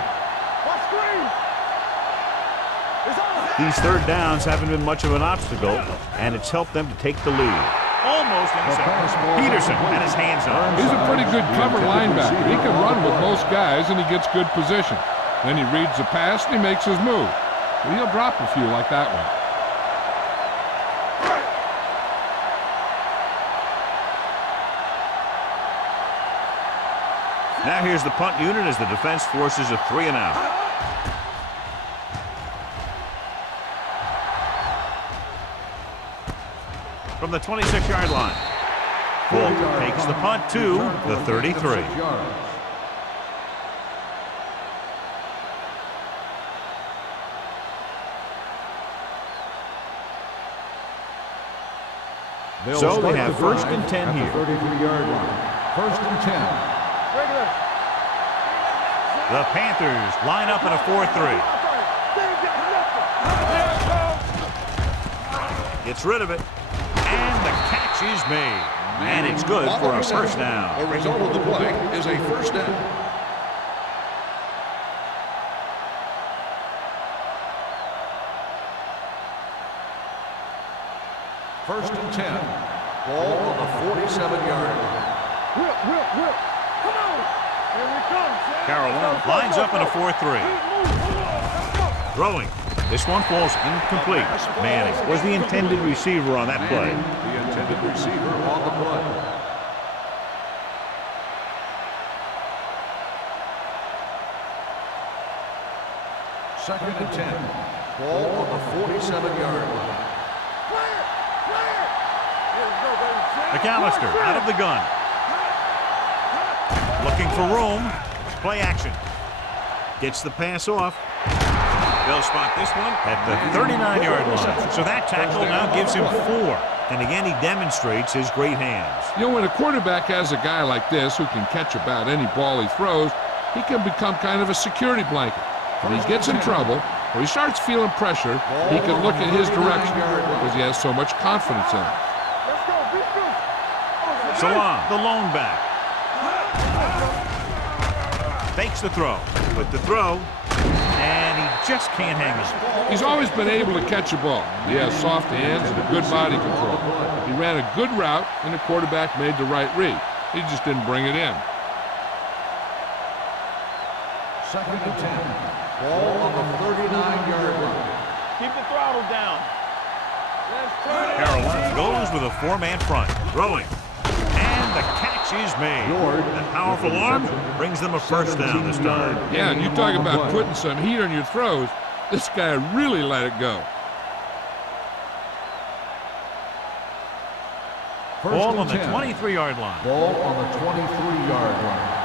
These third downs haven't been much of an obstacle, and it's helped them to take the lead. Almost intercepted. Peterson had his hands on. He's a pretty good cover linebacker. He can run with most guys, and he gets good position. Then he reads the pass, and he makes his move. But he'll drop a few like that one. Now here's the punt unit as the defense forces a 3-and-out. From the 26-yard line. Fulton takes the punt to the 33. So they have first and 10 here. 33-yard line. First and 10. The Panthers line up in a 4-3. Gets rid of it. And the catch is made. And it's good for a first down. The result of the play is a first down. First and 10. Ball on the 47-yard line. Whip. Come on. Here we come. Carolina lines up in a 4-3. Throwing. This one falls incomplete. Manning was the intended receiver on that play. The intended receiver on the play. Second and 10. Ball on the 47-yard line. McAllister out of the gun. Looking for room. Play action. Gets the pass off. They'll spot this one at the 39-yard line. So that tackle now gives him 4. And again, he demonstrates his great hands. You know, when a quarterback has a guy like this who can catch about any ball he throws, he can become kind of a security blanket. When he gets in trouble, or he starts feeling pressure, he can look in his direction because he has so much confidence in it. Salon, the lone back. Fakes the throw. With the throw, and he just can't hang on. He's always been able to catch a ball. He has soft hands and a good body control. He ran a good route, and the quarterback made the right read. He just didn't bring it in. Second and 10. Ball on the 39-yard line. Keep the throttle down. Carolina goes with a 4-man front. Throwing. And the catch is made. The powerful arm brings them a first down this time. Yeah, and you talk about putting some heat on your throws. This guy really let it go. Ball on the 23-yard line. Ball on the 23-yard line.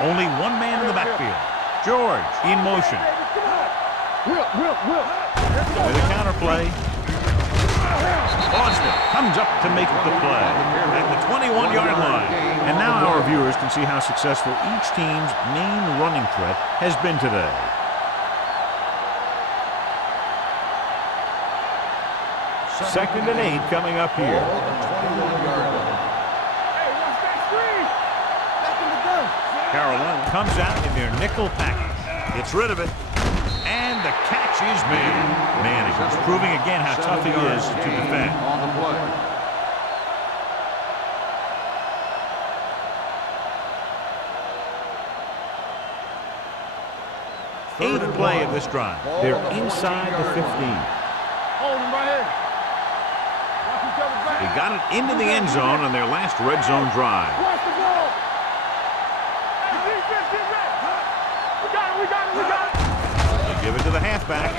Only one man in the backfield. George in motion. Will. With a counter play. Austin comes up to make the play at the 21-yard line. And now our viewers can see how successful each team's main running threat has been today. Second and 8 coming up here. Ball on the 21-yard line. Hey, watch that screen. Back in the gun. Carolina comes out in their nickel package. Gets rid of it. And the catch is made. Manning is proving again how tough he is to defend. On the play. Eighth play of this drive. They're inside the 15. Hold him right here. Watch each other back. They got it into the end zone on their last red zone drive. Watch the ball. Hey, defense, get ready. We got it. They give it to the halfback.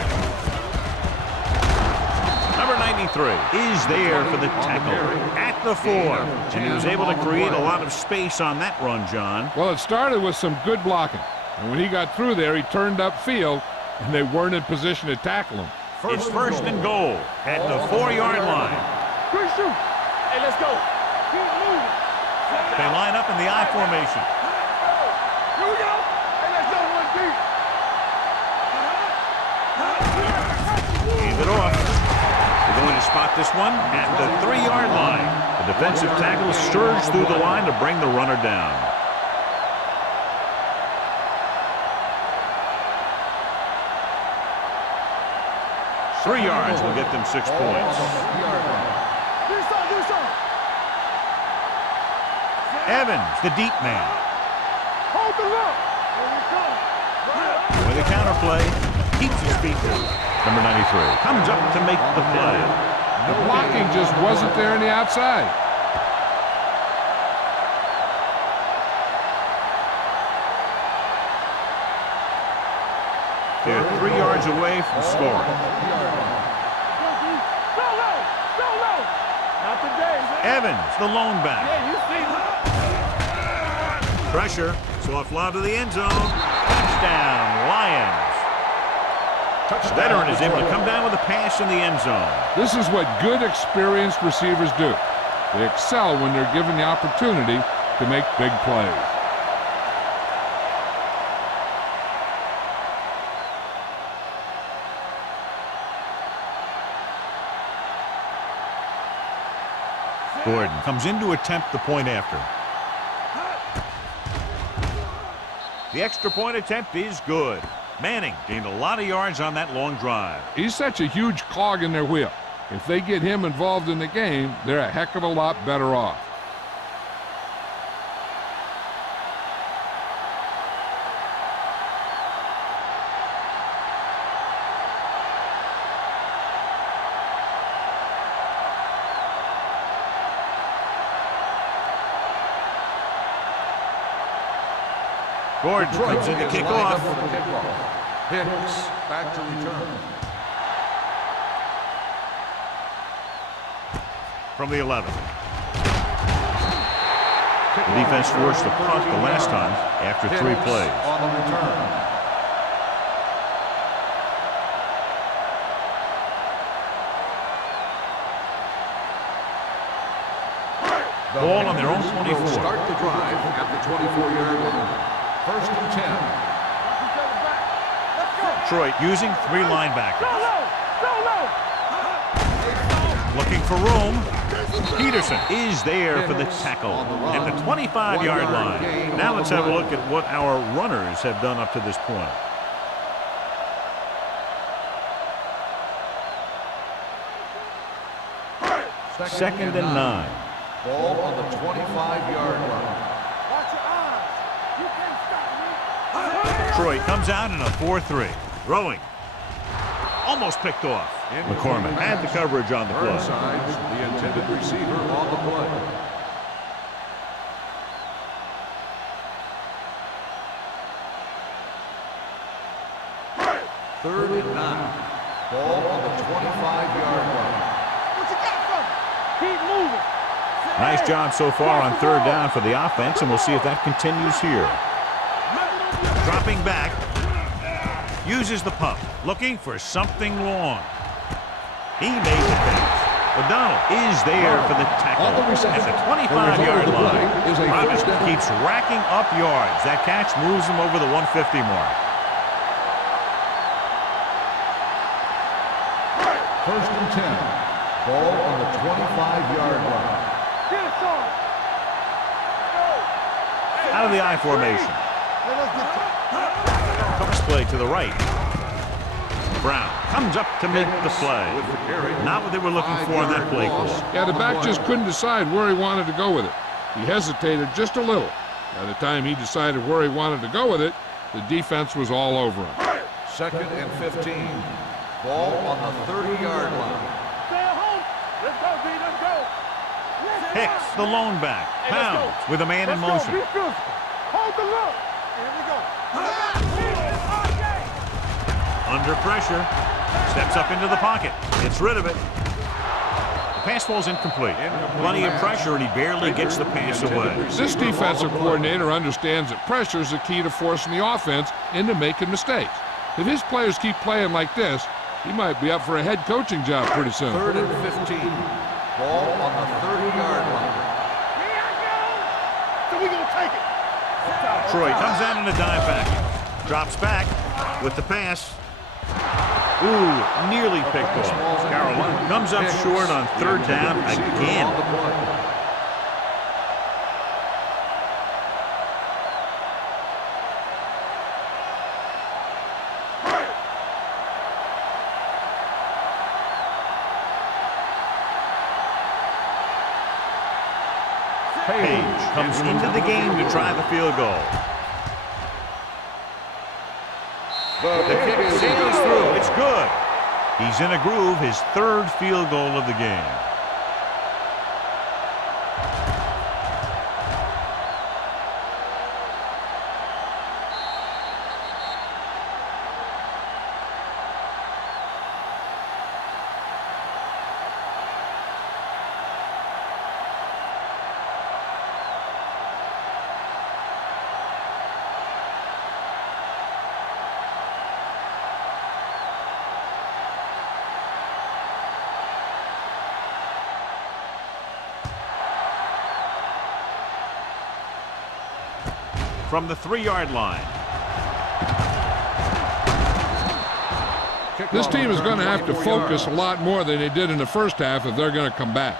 Number 93 is there for the tackle at the 4. And he was able to create a lot of space on that run, John. Well, it started with some good blocking. And when he got through there, he turned upfield, and they weren't in position to tackle him. It's first and goal at the 4-yard line. Quick shoot. Hey, let's go. Keep moving. They line up in the I formation. Here we go. Hey, let's go one deep. Hand it off. They're going to spot this one at the 3-yard line. The defensive tackle surged through the line to bring the runner down. Three yards will get them 6 points. Evans, the deep man. Hold the look. With a counter play, keeps his feet. Number 93 comes up to make the play. The blocking just wasn't there on the outside. They're 3 yards away from scoring. Not today, man. Evans, the lone back. Yeah, you see that. Pressure, soft lob to the end zone. Touchdown, Lions. The veteran is able to come down with a pass in the end zone. This is what good, experienced receivers do. They excel when they're given the opportunity to make big plays. Gordon comes in to attempt the point after. The extra point attempt is good. Manning gained a lot of yards on that long drive. He's such a huge cog in their wheel. If they get him involved in the game, they're a heck of a lot better off. Gordon comes in to kick off. Hicks back to return. From the 11. The defense forced a punt the last time after 3 plays. On the return. Ball on their own 24. Start the drive at the 24-yard line. 1st and 10. Detroit using 3 linebackers. Looking for room. Peterson is there for the tackle at the 25-yard line. Now let's have a look at what our runners have done up to this point. Second and 9. Ball on the 25-yard line. Detroit comes out in a 4-3. Throwing. Almost picked off. McCormick had the coverage on the play. Burnside's the intended receiver on the play. Third and 9. Ball on the 25-yard line. What you got from it? Keep moving. Nice job so far on 3rd down for the offense, and we'll see if that continues here. Dropping back. Uses the pump. Looking for something long. He made the pass. O'Donnell is there for the tackle at the 25-yard line. Robinson keeps racking up yards. That catch moves him over the 150 mark. 1st and 10. Ball on the 25-yard line. Out of the I formation. Cross play to the right. Brown comes up to make the play. Not what they were looking for in that play call. Yeah, the back just couldn't decide where he wanted to go with it. He hesitated just a little. By the time he decided where he wanted to go with it, the defense was all over him. 2nd and 15. Ball on the 30-yard line. Stay at home. Let's go, B. Let's go. Hicks, the lone back, pounds with a man in motion. Be physical. Hold the look. Here we go. Under pressure, steps up into the pocket, gets rid of it. The pass falls incomplete. Plenty of pressure, and he barely gets the pass away. This defensive coordinator understands that pressure is the key to forcing the offense into making mistakes. If his players keep playing like this, he might be up for a head coaching job pretty soon. 3rd and 15. Ball on the 30-yard line. So we gonna take it. Troy comes out in a dive back. Drops back with the pass. Ooh, nearly picked off. Carolina comes up short on 3rd down again. Page comes into the game to try the field goal. The kick sails through. It's good. He's in a groove, his 3rd field goal of the game. From the 3-yard line. This team is going to have to focus a lot more than they did in the first half if they're going to come back.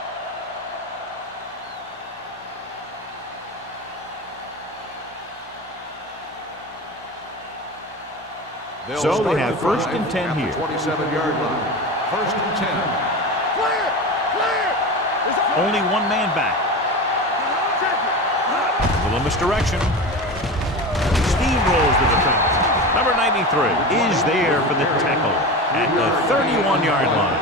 So they have 1st and 10 here. 27-yard line. 1st and 10. Clear. Only one man back. A little misdirection. Steamrolls the defense. Number 93 is there for the tackle at the 31-yard line.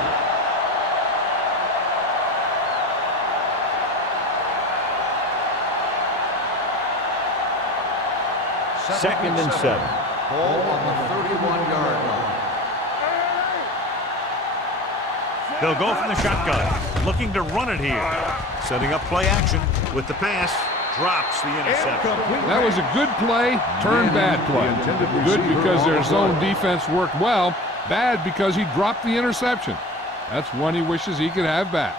Second and 7. Ball on the 31-yard line. They'll go from the shotgun, looking to run it here. Setting up play action with the pass. Drops the interception. That was a good play, turned bad play. Good because their zone defense worked well. Bad because he dropped the interception. That's one he wishes he could have back.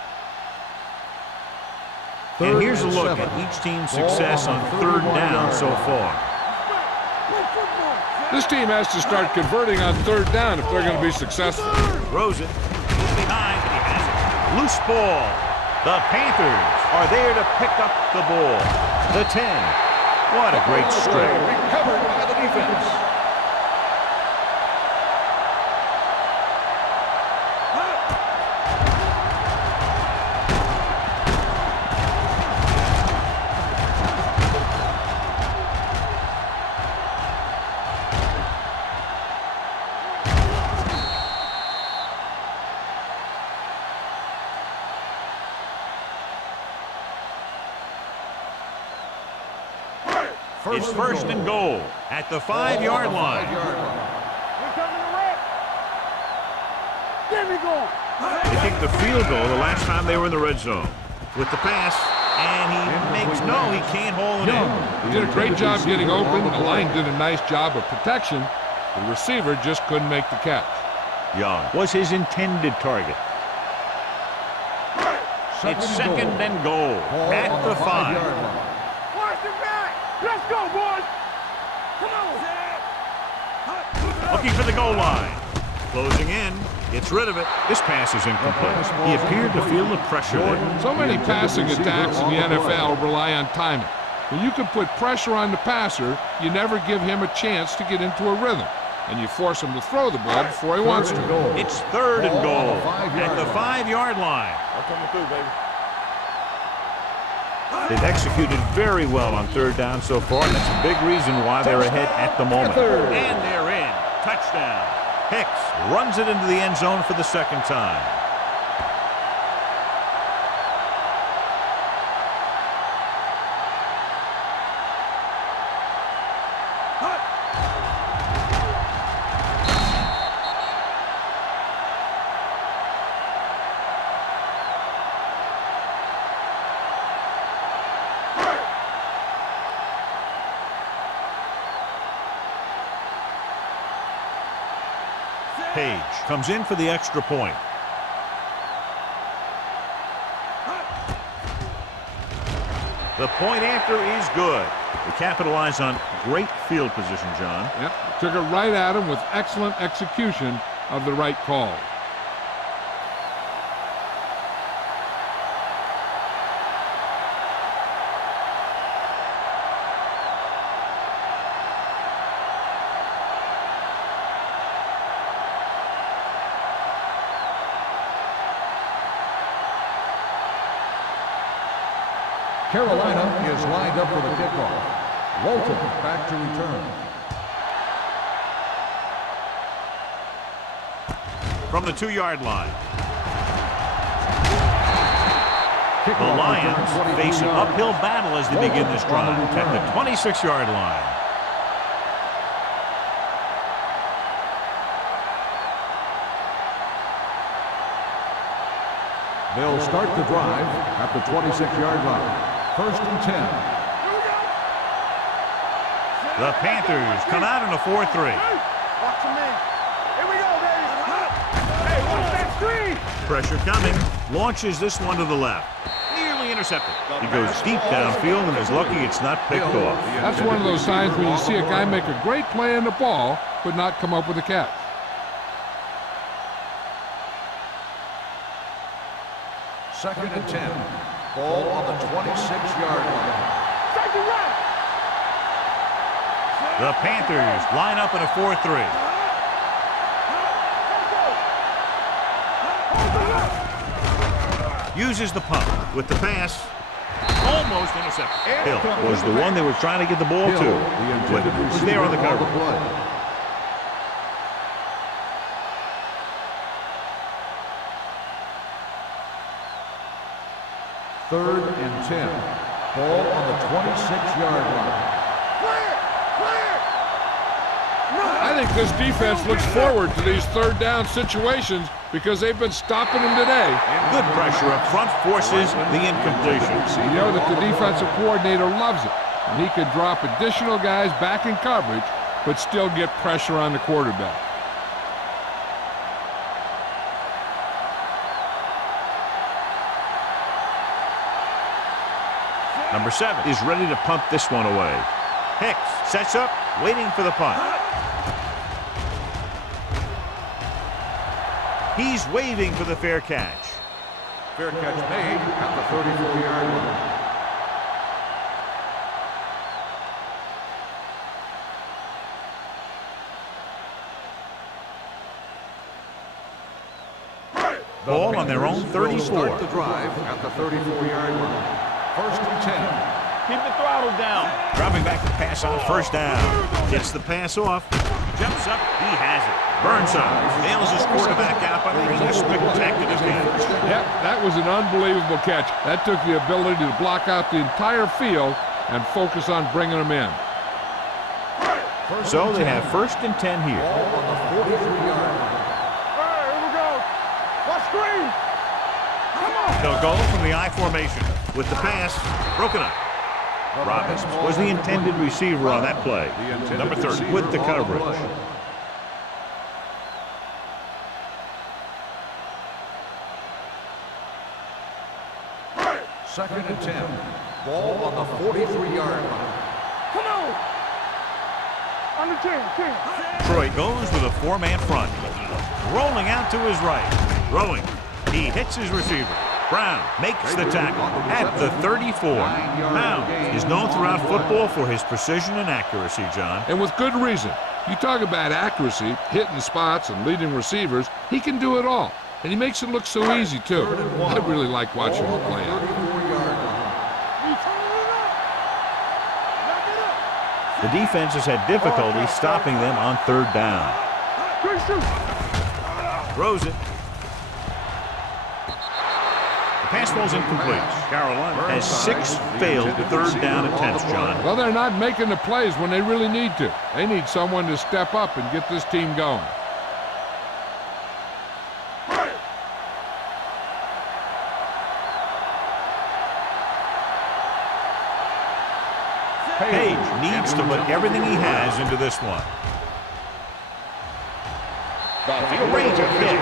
And here's a look at each team's success on third down so far. This team has to start converting on third down if they're going to be successful. Throws it. He's behind, but he has it. Loose ball. The Panthers are there to pick up the ball. The 10. What a great strip. Recovered by the defense. It's first and goal at the 5-yard line. There we go. They kicked the field goal the last time they were in the red zone. With the pass, and he can't hold it in. He did a great job getting open. The line did a nice job of protection. The receiver just couldn't make the catch. Young was his intended target. It's second and goal at the 5. Let's go, boys! Come on! Looking for the goal line. Closing in. Gets rid of it. This pass is incomplete. He appeared to feel the pressure there. So many passing attacks in the NFL rely on timing. When you can put pressure on the passer, you never give him a chance to get into a rhythm. And you force him to throw the ball before he wants to. It's third and goal at the 5-yard line. I'm coming through, baby. They've executed very well on third down so far, and that's a big reason why they're ahead at the moment. And they're in. Touchdown. Hicks runs it into the end zone for the second time. Page comes in for the extra point. The point after is good. They capitalize on great field position, John. Yep, took it right at him with excellent execution of the right call. Carolina is lined up for the kickoff. Walton back to return. From the 2-yard line. The Lions face an uphill battle as they begin this drive at the 26-yard line. They'll start the drive at the 26-yard line. First and 10. The Panthers come out in a 4-3. Watch him in. Here we go, baby. Hey, watch that screen. Pressure coming. Launches this one to the left. Nearly intercepted. He goes deep downfield and is lucky it's not picked off. That's one of those times when you see a guy make a great play on the ball, but not come up with a catch. Second and 10. Ball on the 26-yard line. Second right. The Panthers line up in a 4-3. Uses the pump with the pass. Almost intercepted. Hill was the one they were trying to get the ball to. But was there on the cover. Third and 10. Ball on the 26-yard line. Clear! Clear! think this defense looks forward to these third down situations because they've been stopping them today. Good pressure up front forces the incompletion. You know that the defensive coordinator loves it. And he could drop additional guys back in coverage, but still get pressure on the quarterback. Number 7 is ready to punt this one away. Hicks sets up, waiting for the punt. He's waving for the fair catch. Fair catch made at the 34-yard line. Ball on their own 34. Start the drive at the 34-yard line. First and 10. Keep the throttle down. Dropping back to pass on first down. Gets the pass off. Jumps up. He has it. Burnside nails his quarterback out by making a spectacular catch. Yep, that was an unbelievable catch. That took the ability to block out the entire field and focus on bringing them in. So they have first and 10 here. Ball on the 43-yard line. They'll go from the I formation with the pass broken up. Robbins was the intended receiver on that play. Number 30 with the coverage. Second and 10. Ball on the 43-yard line. Come on! Under 10. Troy goes with a four-man front. Rolling out to his right. Throwing. He hits his receiver. Brown makes the tackle at the 34. Brown is known throughout football for his precision and accuracy, John. And with good reason. You talk about accuracy, hitting spots, and leading receivers, he can do it all. And he makes it look so easy, too. I really like watching him play out. The defense has had difficulty stopping them on third down. Throws it. The pass ball's incomplete. Carolina has 6 failed third down attempts, John. Well, they're not making the plays when they really need to. They need someone to step up and get this team going. Page needs to put everything he has into this one. Great hit.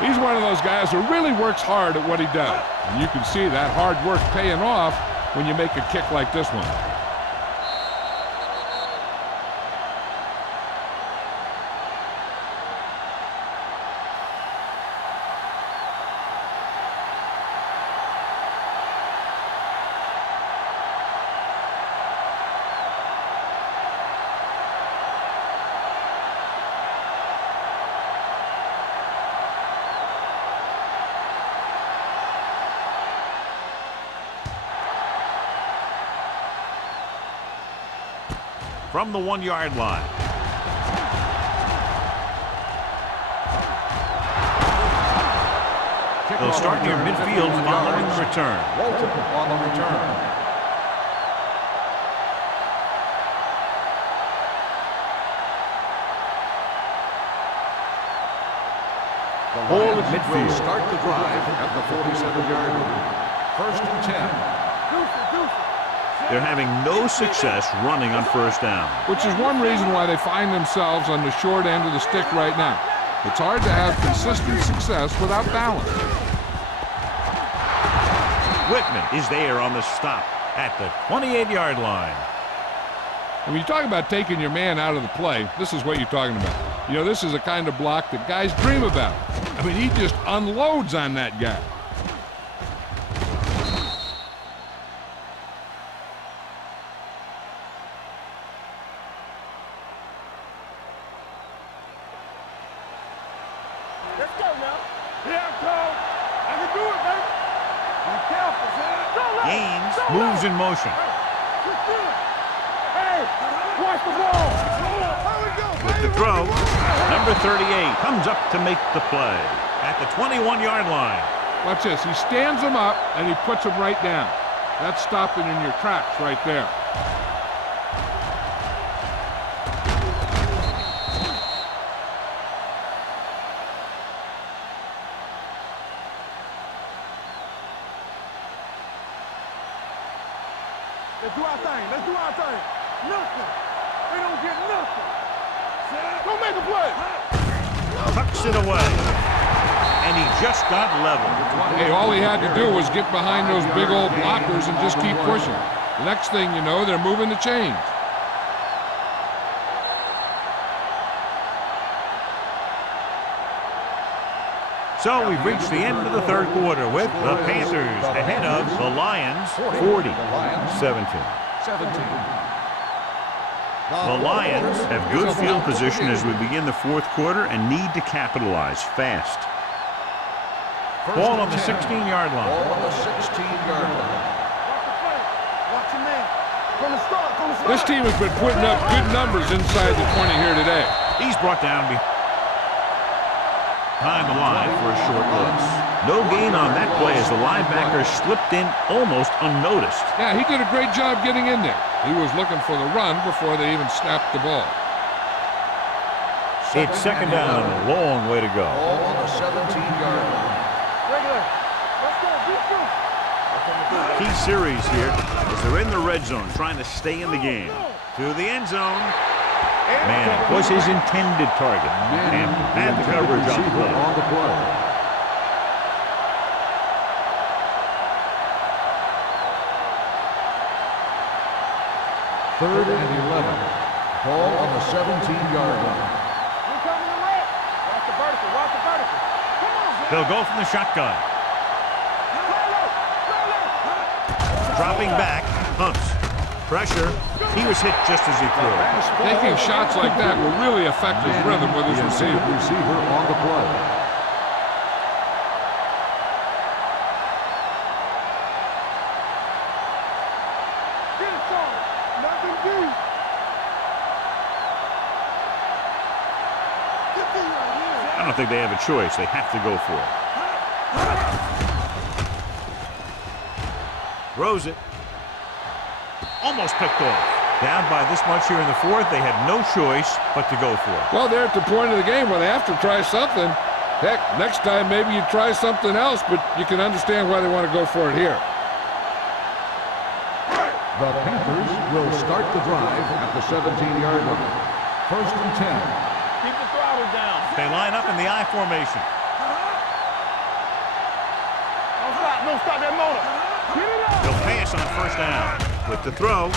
He's one of those guys who really works hard at what he does. And you can see that hard work paying off when you make a kick like this one. From the 1-yard line. They'll start near midfield following the return. Walton on the return. The Lions will start the drive at the 47-yard line. First and 10. They're having no success running on first down. Which is one reason why they find themselves on the short end of the stick right now. It's hard to have consistent success without balance. Whitman is there on the stop at the 28-yard line. And when you talk about taking your man out of the play, this is what you're talking about. You know, this is the kind of block that guys dream about. I mean, he just unloads on that guy. Let's go now. Yeah, Cole. I can do it, baby. Be careful, man. Gaines moves in motion. Hey, watch the ball. There we go, With the throw, number 38 comes up to make the play at the 21-yard line. Watch this. He stands him up, and he puts him right down. That's stopping in your tracks right there. Let's do our thing. Let's do our thing. Nothing. We don't get nothing. Go make a play. Tucks it away. And he just got level. Hey, all he had to do was get behind those big old blockers and just keep pushing. The next thing you know, they're moving the chains. So we've reached the end of the third quarter with the Panthers ahead of the Lions 40-17. The Lions have good field position as we begin the fourth quarter and need to capitalize fast. Ball on the 16-yard line. Ball on the 16-yard line. Watch your man. From the start, from the start. This team has been putting up good numbers inside the 20 here today. He's brought down behind the line for a short loss. No gain on that play as the linebacker slipped in almost unnoticed. Yeah, he did a great job getting in there. He was looking for the run before they even snapped the ball. It's second down, a long way to go. Ball on the 17-yard line. Regular. Let's go. Beat you. Key series here as they're in the red zone trying to stay in the game. To the end zone. Man was his intended target. And had the coverage on the play. Third and 11. Ball on the 17-yard line. We coming to red. Watch the vertical. Watch the vertical. Come on, man. They'll go from the shotgun. Dropping back, pumps. Pressure. He was hit just as he threw. Taking shots like that will really affect his rhythm with his receiver. Receiver on the play. Get it started. Nothing deep. Get the right here. I don't think they have a choice. They have to go for it. Throws it. Almost picked off. Down by this much here in the fourth, they had no choice but to go for it. Well, they're at the point of the game where they have to try something. Heck, next time maybe you try something else, but you can understand why they want to go for it here. The Panthers will start the drive at the 17-yard line. First and 10. Keep the throttle down. They line up in the I formation. Don't stop that motor. Get it up. They'll pass on first down. With the throw,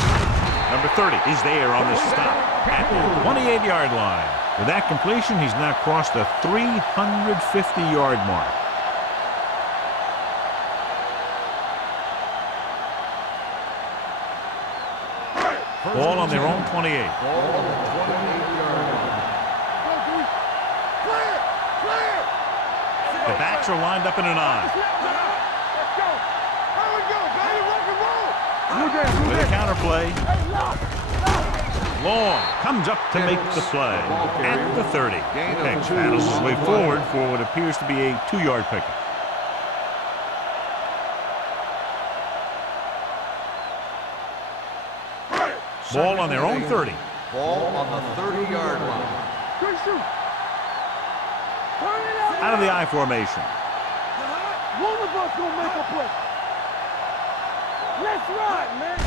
number 30 is there on the stop at the 28-yard line. With that completion, he's now crossed the 350-yard mark. Ball on their own 28. Ball on the 28-yard line. Clear. Clear. The backs are lined up in an I. Let's go. Here we go, baby. Rock and roll. With a counter play. Long comes up to make the play at the 30. X paddles his way forward for what appears to be a 2-yard pickup. Ball on their own 30. Ball on the 30-yard line. Good shoot. Turn it up. Out of the I formation. One of us gonna make a play. Let's ride, man.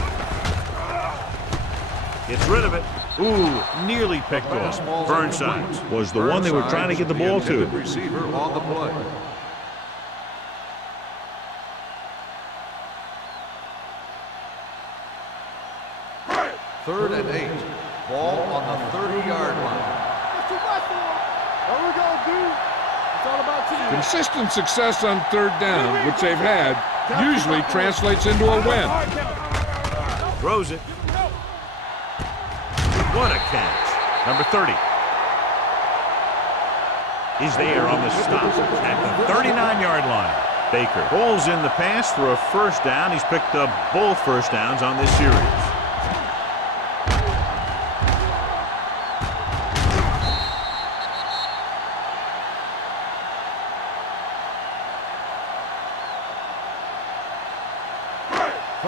Gets rid of it. Ooh, nearly picked off. Burnside was the one they were trying to get the ball to. Receiver on the play. Third and 8. Ball on the 30-yard line. That's too much for him. There we go, dude. It's all about you. Consistent success on third down, which they've had, usually translates into a win. Throws it. What a catch. Number 30 is there on the stop at the 39-yard line. Baker pulls in the pass for a first down. He's picked up both first downs on this series.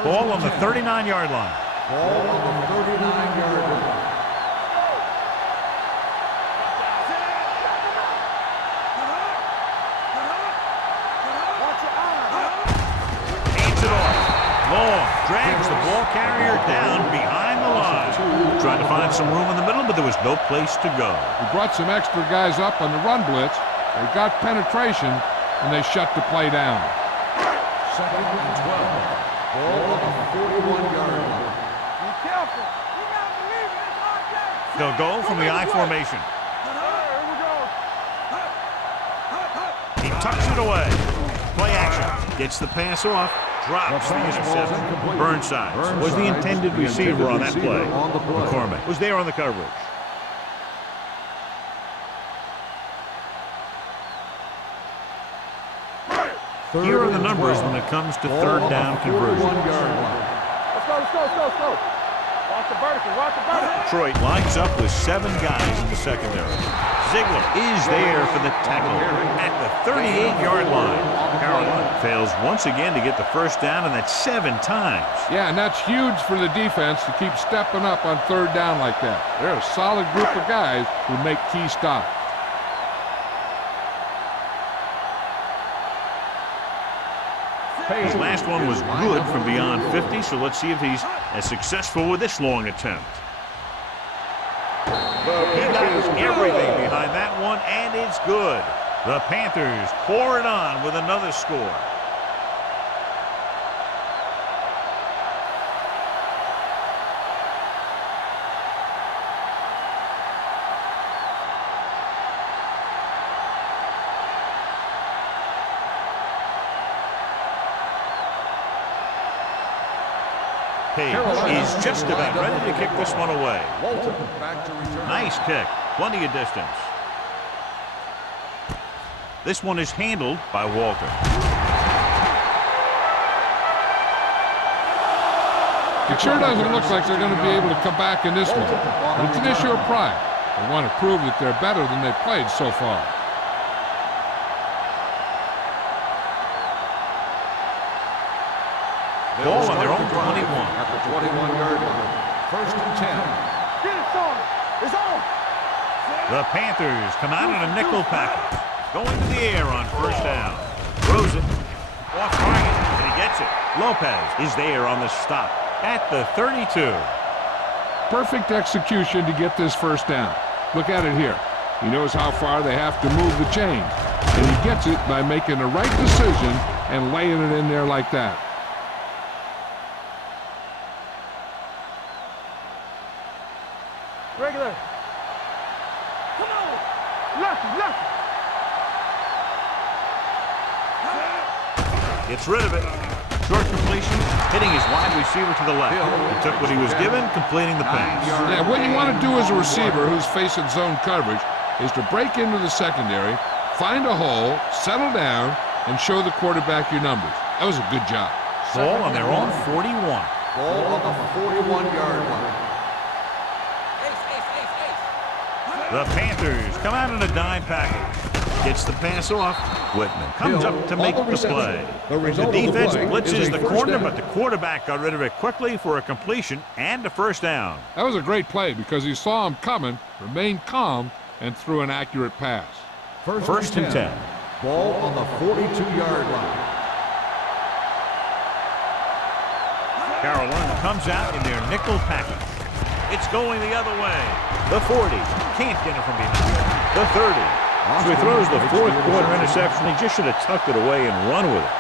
Ball on the 39-yard line. Ball on the 39-yard line. Hands it off. Long drags the ball carrier down. tried to find some room in the middle, but there was no place to go. He brought some extra guys up on the run blitz. They got penetration, and they shut the play down. 2nd and 12. Ball on the 41-yard line. Be careful. You gotta believe it. It's our day. They'll go from the I formation. Here we go. He tucks it away. Play action. Gets the pass off. Drops the interception. Burnside was the intended receiver on that play. McCormick was there on the coverage. Here are the numbers when it comes to third down conversions. Let's go. Watch the vertical. Detroit lines up with 7 guys in the secondary. Ziegler is there for the tackle at the 38-yard line. Carolina fails once again to get the first down, and that's 7 times. Yeah, and that's huge for the defense to keep stepping up on third down like that. They're a solid group of guys who make key stops. His last one was good from beyond 50, so let's see if he's as successful with this long attempt. He got everything behind that one, and it's good. The Panthers pour it on with another score. Page is just about ready to kick this one away. Nice kick. Plenty of distance. This one is handled by Walter. It sure doesn't look like they're going to be able to come back in this one. But it's an issue of pride. They want to prove that they're better than they've played so far. Ball on their own 21. At the 21-yard line. 1st and 10. Get it, son. It's on. The Panthers come out in a nickel package. Going to the air on first down. Throws it. Off target. And he gets it. Lopez is there on the stop at the 32. Perfect execution to get this first down. Look at it here. He knows how far they have to move the chains. And he gets it by making the right decision and laying it in there like that. Regular. Come on. Left. Gets rid of it. Short completion, hitting his wide receiver to the left. He took what he was given, completing the pass. Yeah, what you want to do as a receiver who's facing zone coverage is to break into the secondary, find a hole, settle down, and show the quarterback your numbers. That was a good job. Ball on their own 41. Ball on the 41-yard line. The Panthers come out in a dime package. Gets the pass off. Whitman comes up to make the play. The defense blitzes the corner, but the quarterback got rid of it quickly for a completion and a first down. That was a great play because he saw him coming, remained calm, and threw an accurate pass. First and 10. Ball on the 42-yard line. Carolina comes out in their nickel package. It's going the other way. The 40. Can't get it from behind. The 30. So he throws the fourth quarter interception. He just should have tucked it away and run with it.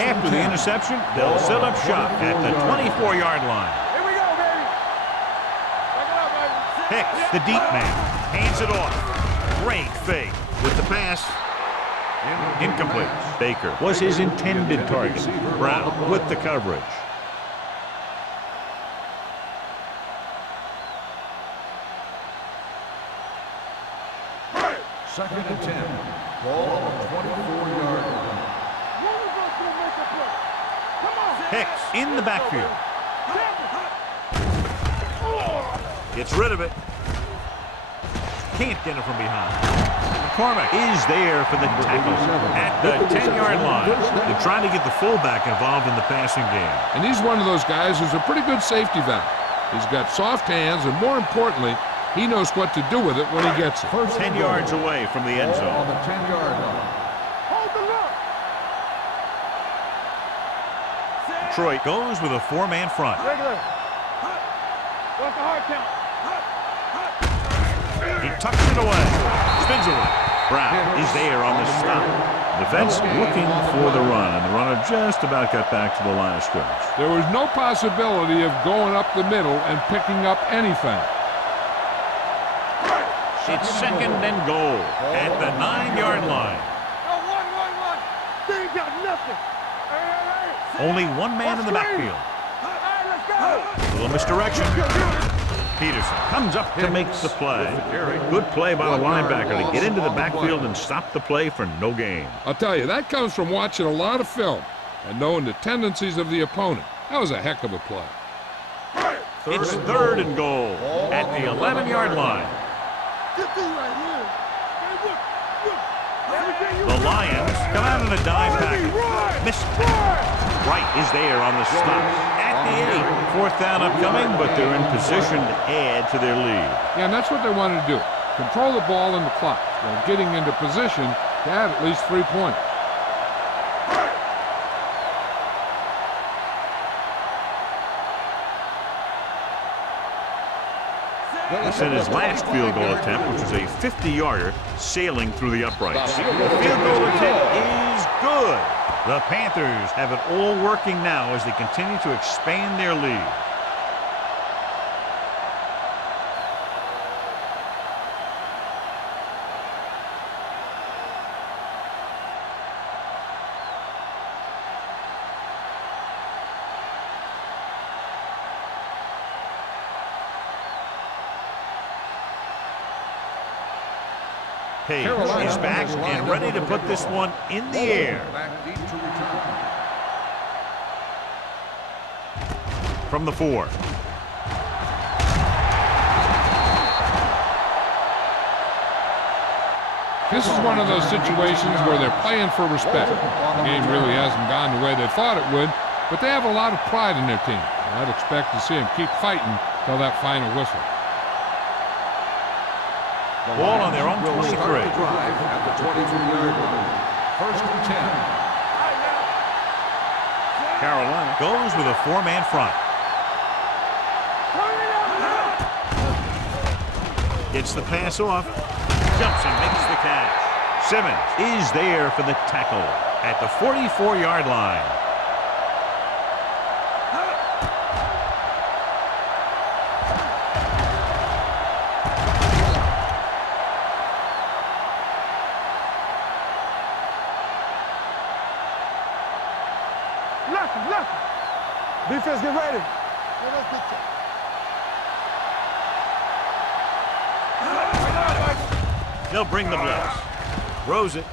After the interception, they'll set up shop at the 24-yard line. Here we go, baby. Back it up, baby. Hicks, the deep man, hands it off. Great fake with the pass. Incomplete. Baker was his intended target. Brown with the coverage. Second and 10. Ball on the 24-yard line. One of us will make a play. Come on. Hicks in the backfield. Gets rid of it. Can't get it from behind. McCormick is there for the tackle at the 10-yard line. They're trying to get the fullback involved in the passing game. And he's one of those guys who's a pretty good safety valve. He's got soft hands, and more importantly, He knows what to do with it when he gets it. 10 yards away from the end On zone. the 10-yard line. Hold the look. Detroit goes with a 4-man front. Regular. What's the hard count? He tucks it away. Spins away. Brown is there on the stop. Defense looking for the run, and the runner just about got back to the line of scrimmage. There was no possibility of going up the middle and picking up anything. It's second and goal at the 9-yard line. No, one. They ain't got nothing. Hey. Only one man in the backfield. All right, let's go. A little misdirection. Peterson comes up to make the play. Good play by the linebacker to get into the backfield and stop the play for no gain. I'll tell you, that comes from watching a lot of film and knowing the tendencies of the opponent. That was a heck of a play. It's third and goal at the 11-yard line. Get through right here. Hey, look. Everything you The Lions come out in a dime package. Miss Wright is there on the stop at the 8. Fourth down upcoming, but they're in position to add to their lead. Yeah, and that's what they wanted to do. Control the ball in the clock while getting into position to add at least 3 points. This in his last field goal attempt, which was a 50-yarder sailing through the uprights. The field goal attempt is good. The Panthers have it all working now as they continue to expand their lead. Page is back and ready to put this one in the air. Back deep to return. From the 4. This is one of those situations where they're playing for respect. The game really hasn't gone the way they thought it would, but they have a lot of pride in their team. I'd expect to see them keep fighting till that final whistle. Ball on their own Will 23. start the drive at the 23-yard line. First and 10. Carolina goes with a 4-man front. Gets the pass off. Jumps and makes the catch. Simmons is there for the tackle at the 44-yard line. Left. Defense, get ready. They'll bring the blitz. Throws it.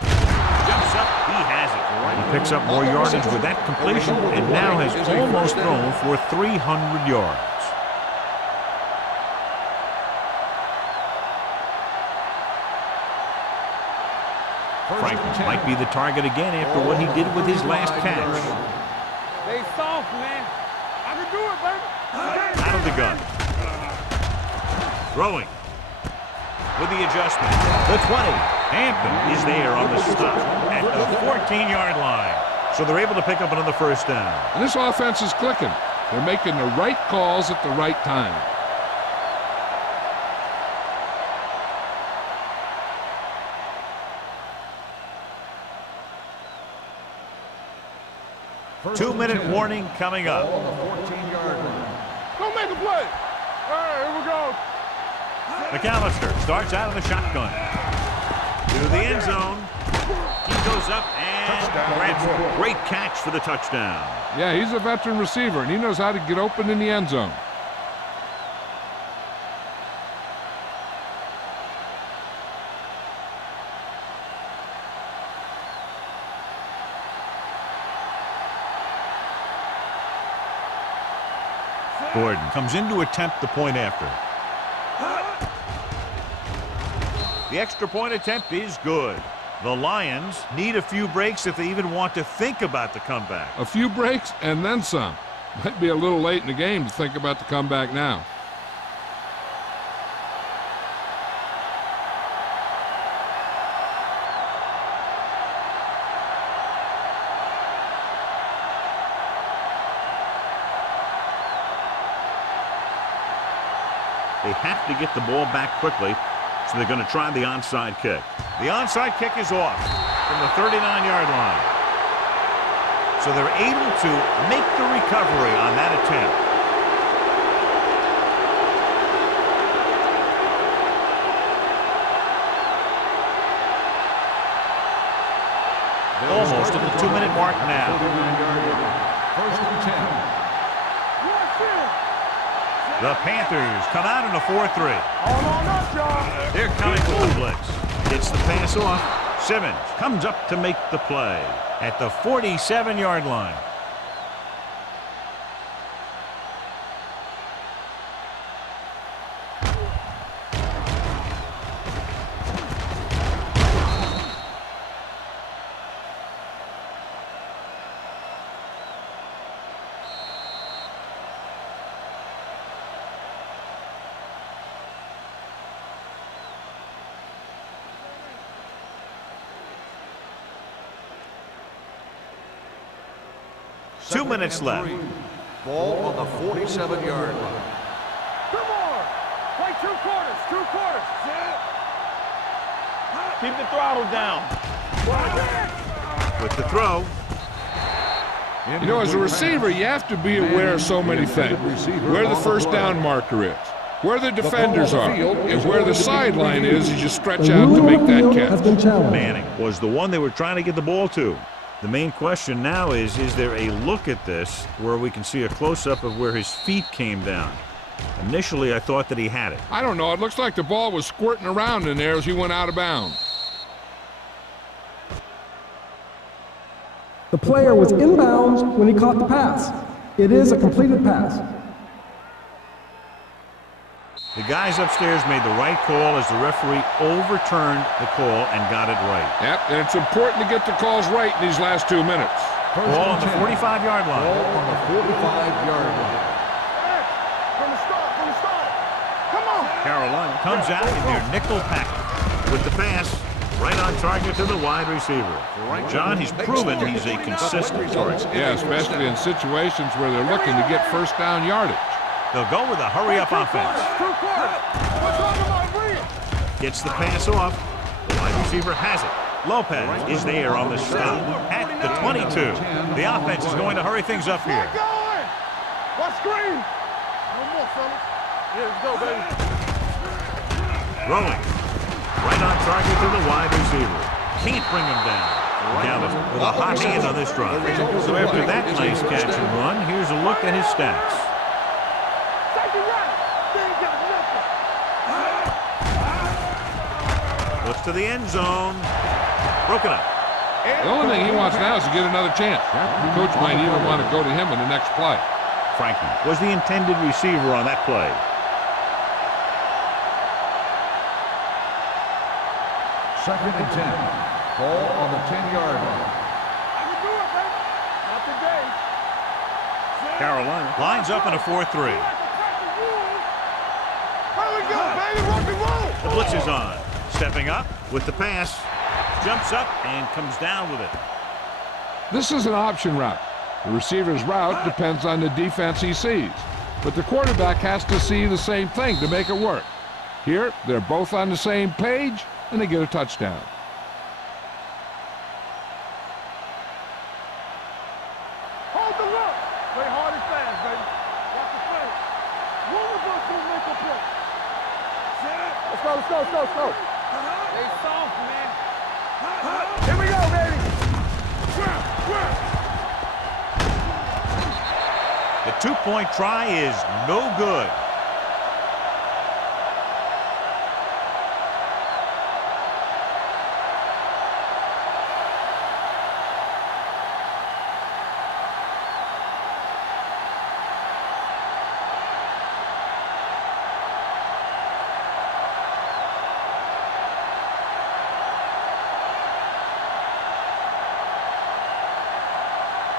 Jumps up. He has it. He picks up more yardage with that completion and now has almost thrown for 300 yards. Franklin might be the target again after what he did with his last catch. They soft, man. I can do it, baby. Out of the gun. Throwing. With the adjustment. The 20. Hampton is there on the stop at the 14-yard line. So they're able to pick up another first down. And this offense is clicking. They're making the right calls at the right time. Two-minute warning coming up. On the 14-yard line. Don't make a play. All right, here we go. McAllister starts out in the shotgun. To the end zone. He goes up and grabs it. Great catch for the touchdown. Yeah, he's a veteran receiver, and he knows how to get open in the end zone. Gordon comes in to attempt the point after. The extra point attempt is good. The Lions need a few breaks if they even want to think about the comeback. A few breaks and then some. Might be a little late in the game to think about the comeback now. They have to get the ball back quickly, so they're going to try the onside kick. The onside kick is off from the 39-yard line. So they're able to make the recovery on that attempt. Almost at the 2-minute mark now. First and 10. The Panthers come out in a 4-3. Hold on up, y'all. They're coming with the blitz. Gets the pass off. Simmons comes up to make the play at the 47-yard line. Two minutes left. Ball on the 47-yard line. Come on. Play 2 quarters. 2 quarters. Keep the throttle down. With the throw. You know, as a receiver, you have to be aware of so many things. Where the first down marker is, where the defenders are, and where the sideline is as you stretch out to make that catch. Manning was the one they were trying to get the ball to. The main question now is there a look at this where we can see a close-up of where his feet came down? Initially, I thought that he had it. I don't know. It looks like the ball was squirting around in there as he went out of bounds. The player was inbounds when he caught the pass. It is a completed pass. The guys upstairs made the right call as the referee overturned the call and got it right. Yep, and it's important to get the calls right in these last 2 minutes. Ball on the 45-yard line. Ball on the 45-yard line. From the start. Come on. Carolina comes out in their nickel package with the pass right on target to the wide receiver. John, he's proven he's a consistent target. Yeah, especially in situations where they're looking to get first down yardage. They'll go with a hurry-up offense. 2 quarters. What's wrong with my rear? Gets the pass off. The wide receiver has it. Lopez is there on the stop at the 22. The offense is going to hurry things up here. Get going. What screen? No more, fellas. Yeah, let's go, baby. Throwing. Right on target to the wide receiver. Can't bring him down. Gallup with a hot hand on this drive. So after that nice catch and run, here's a look at his stats. Looks to the end zone. Broken up. The only thing he wants now is to get another chance. The coach might even want to go to him in the next play. Frankie was the intended receiver on that play. Second and 10. Ball on the 10-yard line. I can do it, baby. Not today. Carolina lines up in a 4-3. Here we go, baby. Rock and roll. The blitz is on. Stepping up with the pass. Jumps up and comes down with it. This is an option route. The receiver's route depends on the defense he sees. But the quarterback has to see the same thing to make it work. Here, they're both on the same page, and they get a touchdown. Hold the look. Play hard and fast, baby. Watch the play. One of us will make a play. Let's go. Stay soft, man. Here we go, baby. The 2-point try is no good.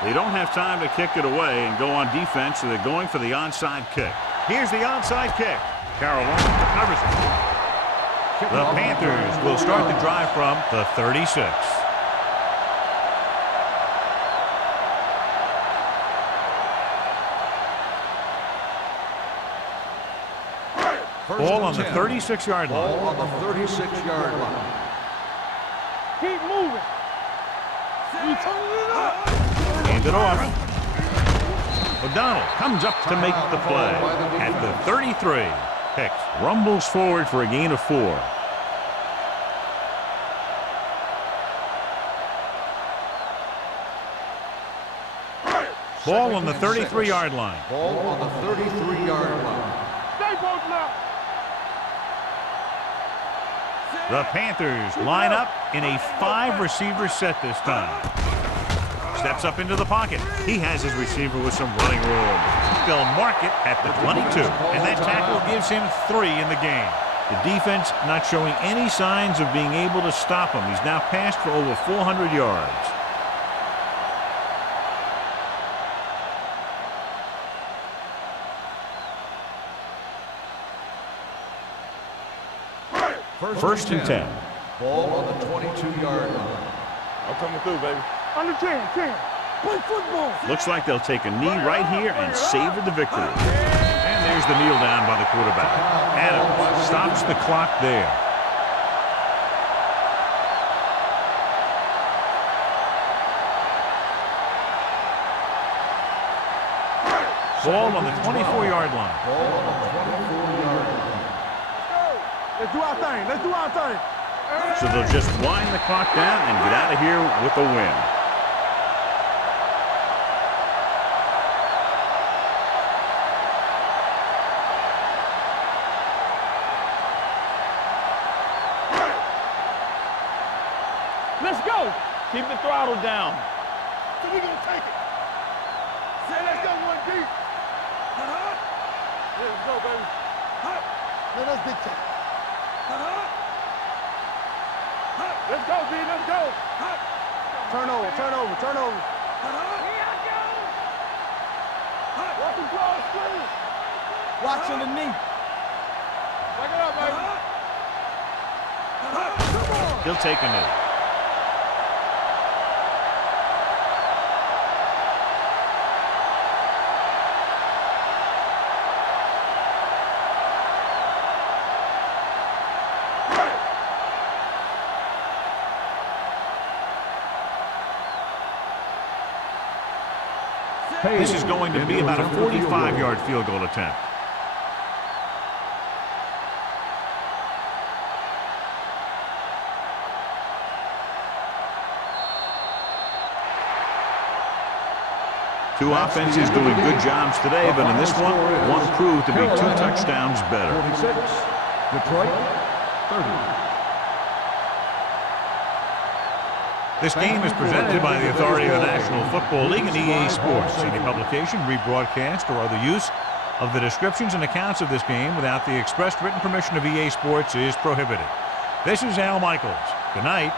They don't have time to kick it away and go on defense, so they're going for the onside kick. Here's the onside kick. Carolina recovers it. The Panthers will start the drive from the 36. Ball on the 36-yard line. Ball on the 36-yard line. Keep moving. You turning it up. Hand it off. O'Donnell comes up to make the play at the 33. Hicks rumbles forward for a gain of 4. Ball on the 33-yard line. Ball on the 33-yard line. Stay both now. The Panthers line up in a 5-receiver set this time. Steps up into the pocket. He has his receiver with some running room. They'll mark it at the 22, and that tackle gives him 3 in the game. The defense not showing any signs of being able to stop him. He's now passed for over 400 yards. First and 10. Ball on the 22-yard line. I'm coming through, baby. Under 10. Play football. Looks like they'll take a knee right here and savor the victory. And there's the kneel down by the quarterback. Adams stops the clock there. Ball on the 24-yard line. Ball on the 24-yard line. Let's do our thing. So they'll just wind the clock down and get out of here with a win. Let's go. Keep the throttle down. So we're going to take it. Say let's go one deep. Yeah, let's go, baby. Let us dictate. Let's go, B. Let's go. Turn over. Watch him draw a screen. Watch underneath. Back it up, baby. He'll take a knee. This is going to be about a 45-yard field goal attempt. Two offenses doing good jobs today, but in this one proved to be 2 touchdowns better. 46, Detroit, 30. This game is presented by the authority of the National Football League and EA Sports. Any publication, rebroadcast, or other use of the descriptions and accounts of this game without the expressed written permission of EA Sports is prohibited. This is Al Michaels. Good night.